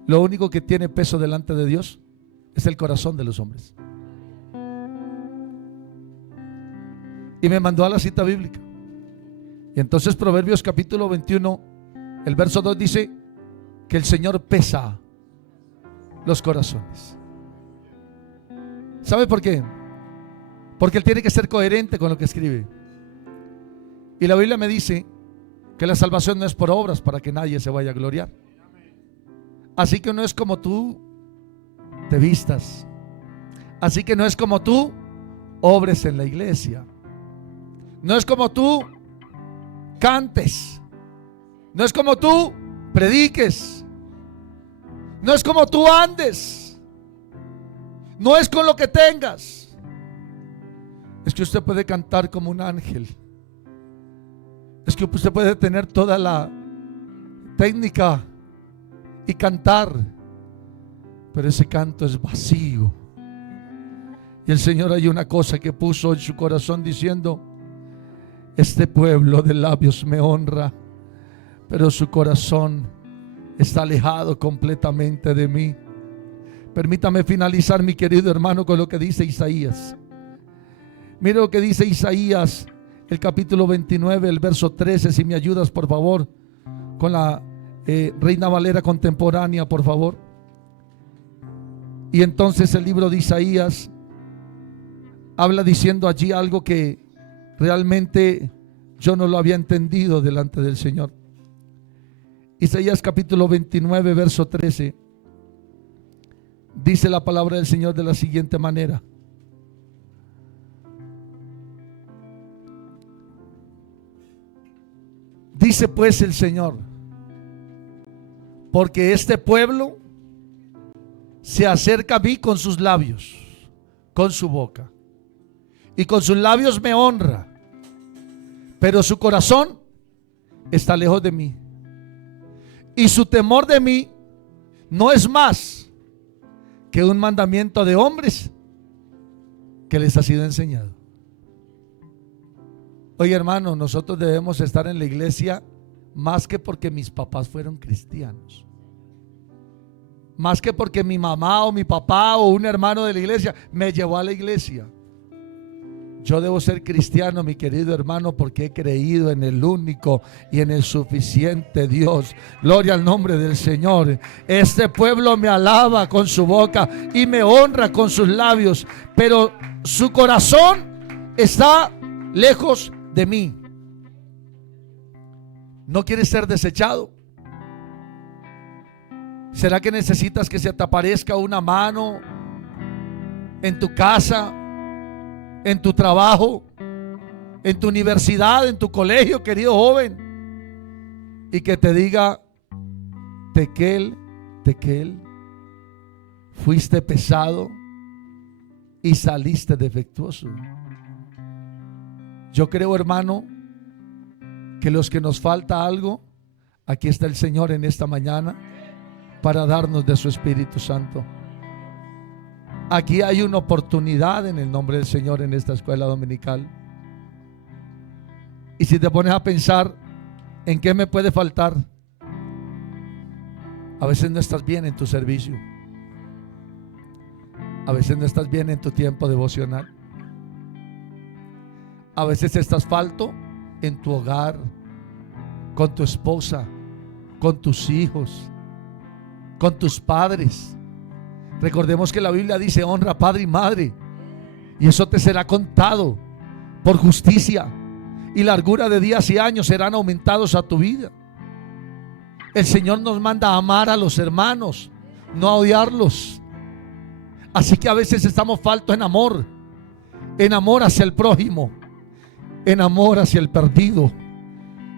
lo único que tiene peso delante de Dios es el corazón de los hombres. Y me mandó a la cita bíblica. Y entonces Proverbios capítulo 21, el verso 2 dice que el Señor pesa los corazones. ¿Sabe por qué? Porque Él tiene que ser coherente con lo que escribe. Y la Biblia me dice que la salvación no es por obras para que nadie se vaya a gloriar. Así que no es como tú te vistas. Así que no es como tú obres en la iglesia. No es como tú cantes. No es como tú prediques. No es como tú andes. No es con lo que tengas. Es que usted puede cantar como un ángel. Es que usted puede tener toda la técnica y cantar, pero ese canto es vacío. Y el Señor, hay una cosa que puso en su corazón diciendo: este pueblo de labios me honra, pero su corazón está alejado completamente de mí. Permítame finalizar, mi querido hermano, con lo que dice Isaías. Mire lo que dice Isaías, el capítulo 29, el verso 13. Si me ayudas, por favor, con la Reina Valera contemporánea, por favor. Y entonces el libro de Isaías habla diciendo allí algo que realmente yo no lo había entendido delante del Señor. Isaías capítulo 29, verso 13. Dice la palabra del Señor de la siguiente manera: dice pues el Señor, porque este pueblo se acerca a mí con sus labios, con su boca, y con sus labios me honra, pero su corazón está lejos de mí, y su temor de mí no es más que un mandamiento de hombres que les ha sido enseñado. Oye, hermano, nosotros debemos estar en la iglesia más que porque mis papás fueron cristianos, más que porque mi mamá o mi papá o un hermano de la iglesia me llevó a la iglesia. Yo debo ser cristiano, mi querido hermano, porque he creído en el único y en el suficiente Dios. Gloria al nombre del Señor. Este pueblo me alaba con su boca y me honra con sus labios, pero su corazón está lejos de mí. ¿No quieres ser desechado? ¿Será que necesitas que se te aparezca una mano en tu casa, en tu trabajo, en tu universidad, en tu colegio, querido joven, y que te diga: Tequel, Tequel, fuiste pesado y saliste defectuoso? Yo creo, hermano, que los que nos falta algo, aquí está el Señor en esta mañana para darnos de su Espíritu Santo. Aquí hay una oportunidad en el nombre del Señor en esta escuela dominical. Y si te pones a pensar en qué me puede faltar, a veces no estás bien en tu servicio, a veces no estás bien en tu tiempo devocional, a veces estás falto en tu hogar, con tu esposa, con tus hijos, con tus padres. Recordemos que la Biblia dice: honra a padre y madre, y eso te será contado por justicia, y largura de días y años serán aumentados a tu vida. El Señor nos manda a amar a los hermanos, no a odiarlos. Así que a veces estamos faltos en amor hacia el prójimo, en amor hacia el perdido,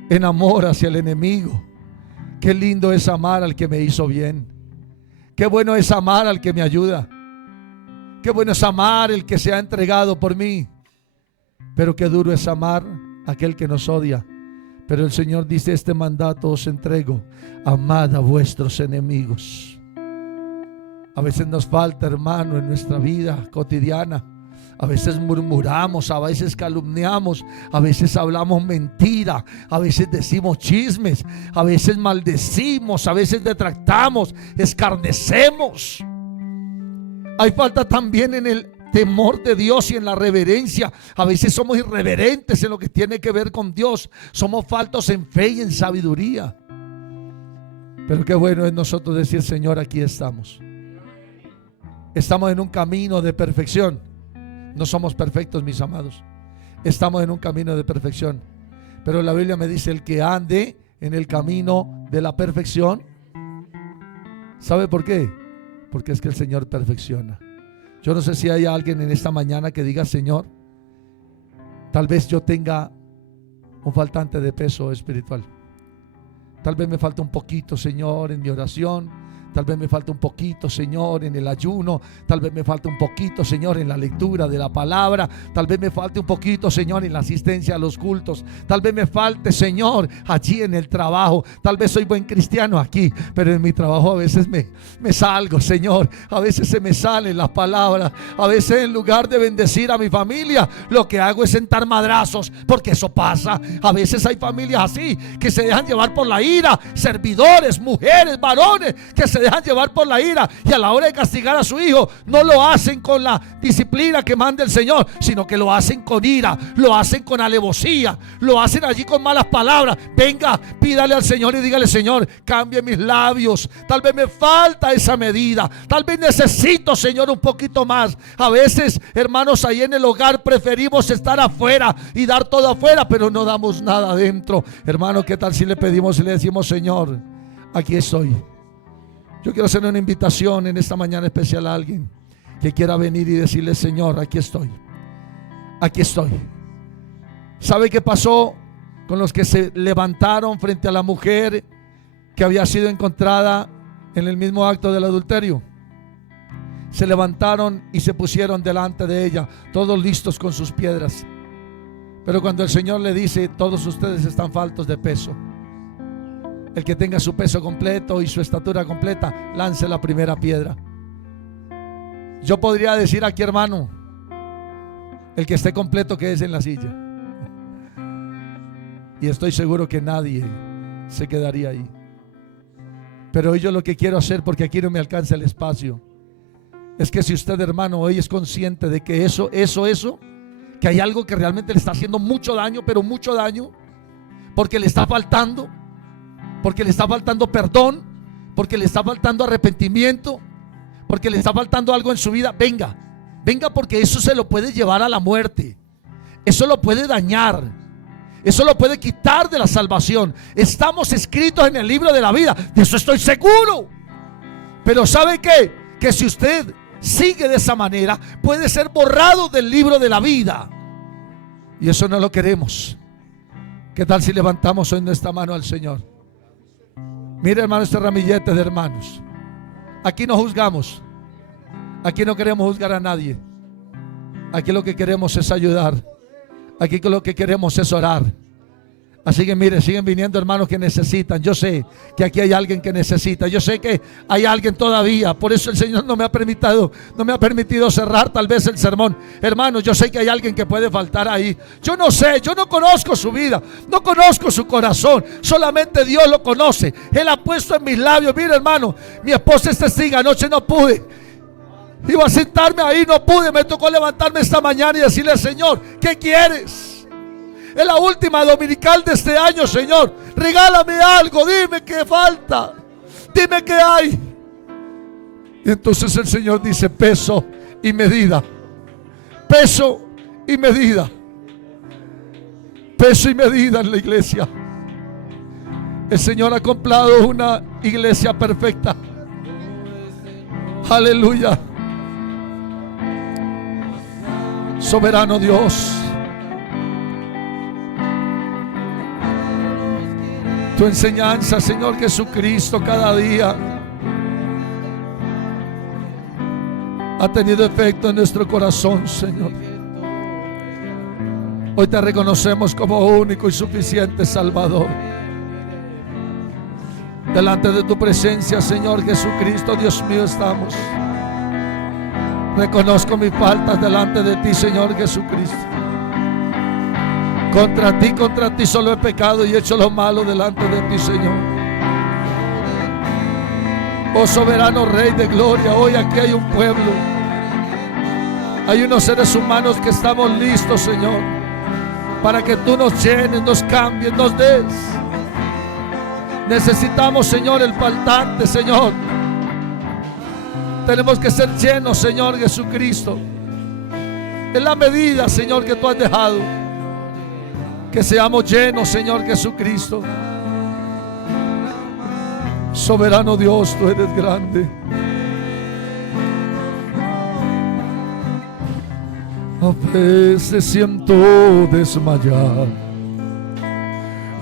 en amor hacia el enemigo. Qué lindo es amar al que me hizo bien. Qué bueno es amar al que me ayuda. Qué bueno es amar el que se ha entregado por mí. Pero qué duro es amar a aquel que nos odia. Pero el Señor dice: este mandato os entrego, amad a vuestros enemigos. A veces nos falta, hermano, en nuestra vida cotidiana. A veces murmuramos, a veces calumniamos, a veces hablamos mentira, a veces decimos chismes, a veces maldecimos, a veces detractamos, escarnecemos. Hay falta también en el temor de Dios y en la reverencia. A veces somos irreverentes en lo que tiene que ver con Dios. Somos faltos en fe y en sabiduría. Pero qué bueno es nosotros decir: Señor, aquí estamos. Estamos en un camino de perfección. No somos perfectos, mis amados. Estamos en un camino de perfección. Pero la Biblia me dice: el que ande en el camino de la perfección. ¿Sabe por qué? Porque es que el Señor perfecciona. Yo no sé si hay alguien en esta mañana que diga: Señor, tal vez yo tenga un faltante de peso espiritual. Tal vez me falta un poquito, Señor, en mi oración. Tal vez me falta un poquito, Señor, en el ayuno. Tal vez me falta un poquito, Señor, en la lectura de la palabra. Tal vez me falte un poquito, Señor, en la asistencia a los cultos. Tal vez me falte, Señor, allí en el trabajo. Tal vez soy buen cristiano aquí, pero en mi trabajo a veces me salgo, Señor. A veces se me salen las palabras. A veces, en lugar de bendecir a mi familia, lo que hago es sentar madrazos, porque eso pasa. A veces hay familias así, que se dejan llevar por la ira. Servidores, mujeres, varones, que se dejan llevar por la ira, y a la hora de castigar a su hijo no lo hacen con la disciplina que manda el Señor, sino que lo hacen con ira, lo hacen con alevosía, lo hacen allí con malas palabras. Venga, pídale al Señor y dígale: Señor, cambie mis labios. Tal vez me falta esa medida, tal vez necesito, Señor, un poquito más. A veces, hermanos, ahí en el hogar preferimos estar afuera y dar todo afuera, pero no damos nada adentro. Hermano, ¿qué tal si le pedimos y le decimos: Señor, aquí estoy? Yo quiero hacer una invitación en esta mañana especial a alguien que quiera venir y decirle: Señor, aquí estoy. Aquí estoy. ¿Sabe qué pasó con los que se levantaron frente a la mujer que había sido encontrada en el mismo acto del adulterio? Se levantaron y se pusieron delante de ella, todos listos con sus piedras. Pero cuando el Señor le dice: todos ustedes están faltos de peso, el que tenga su peso completo y su estatura completa, lance la primera piedra. Yo podría decir aquí, hermano, el que esté completo, que es en la silla. Y estoy seguro que nadie se quedaría ahí. Pero hoy yo lo que quiero hacer, porque aquí no me alcanza el espacio, es que si usted, hermano, hoy es consciente de que eso, que hay algo que realmente le está haciendo mucho daño, pero mucho daño, porque le está faltando, porque le está faltando perdón, porque le está faltando arrepentimiento, porque le está faltando algo en su vida, venga, porque eso se lo puede llevar a la muerte. Eso lo puede dañar. Eso lo puede quitar de la salvación. Estamos escritos en el libro de la vida, de eso estoy seguro. Pero ¿sabe qué? Que si usted sigue de esa manera, puede ser borrado del libro de la vida. Y eso no lo queremos. ¿Qué tal si levantamos hoy nuestra mano al Señor? Mire, hermano, este ramillete de hermanos. Aquí no juzgamos. Aquí no queremos juzgar a nadie. Aquí lo que queremos es ayudar. Aquí lo que queremos es orar. Así que mire, siguen viniendo hermanos que necesitan. Yo sé que aquí hay alguien que necesita. Yo sé que hay alguien todavía. Por eso el Señor no me ha permitido cerrar tal vez el sermón. Hermanos, yo sé que hay alguien que puede faltar ahí. Yo no sé, yo no conozco su vida, no conozco su corazón. Solamente Dios lo conoce. Él ha puesto en mis labios. Mire, hermano, mi esposa es testigo. Anoche no pude. Iba a sentarme ahí, no pude. Me tocó levantarme esta mañana y decirle: Señor, ¿qué quieres? Es la última dominical de este año, Señor. Regálame algo, dime qué falta, dime qué hay. Y entonces el Señor dice: peso y medida. Peso y medida. Peso y medida en la iglesia. El Señor ha comprado una iglesia perfecta. Aleluya. Soberano Dios, tu enseñanza, Señor Jesucristo, cada día ha tenido efecto en nuestro corazón, Señor. Hoy te reconocemos como único y suficiente Salvador. Delante de tu presencia, Señor Jesucristo, Dios mío, estamos. Reconozco mis faltas delante de ti, Señor Jesucristo. Contra ti solo he pecado y he hecho lo malo delante de ti, Señor. Oh soberano Rey de gloria, hoy aquí hay un pueblo. Hay unos seres humanos que estamos listos, Señor, para que tú nos llenes, nos cambies, nos des. Necesitamos, Señor, el faltante, Señor. Tenemos que ser llenos, Señor Jesucristo. En la medida, Señor, que tú has dejado. Que seamos llenos, Señor Jesucristo. Soberano Dios, tú eres grande. A veces siento desmayar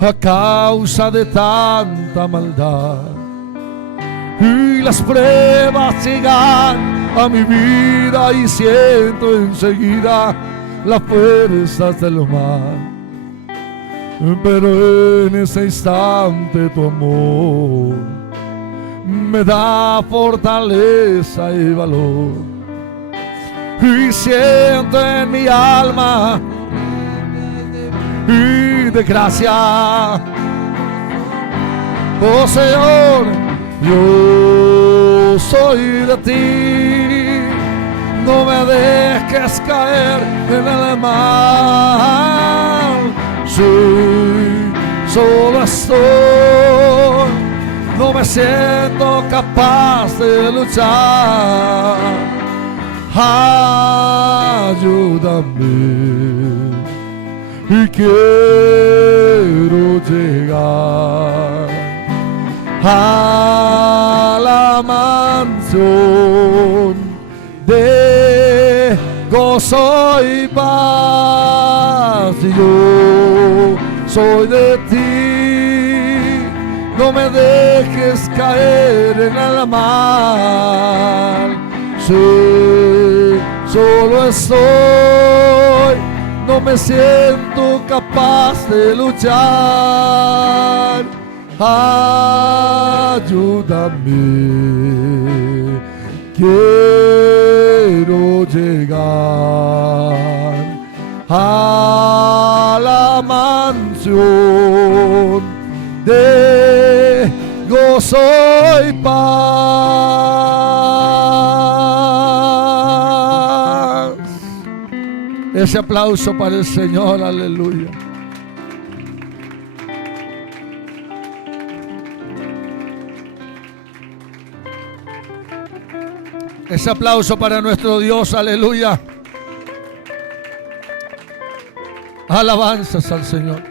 a causa de tanta maldad, y las pruebas llegan a mi vida y siento enseguida las fuerzas del mal. Pero en ese instante tu amor me da fortaleza y valor, y siento en mi alma y de gracia. Oh Señor, yo soy de ti, no me dejes caer en el mal. Sí, solo estoy, no me siento capaz de luchar. Ayúdame, y quiero llegar a la mansión de gozo y paz. Yo soy de ti, no me dejes caer en el mal. Sí, solo estoy, no me siento capaz de luchar. Ayúdame, quiero llegar a la mansión de gozo y paz. Ese aplauso para el Señor, aleluya. Ese aplauso para nuestro Dios, aleluya. Alabanzas al Señor.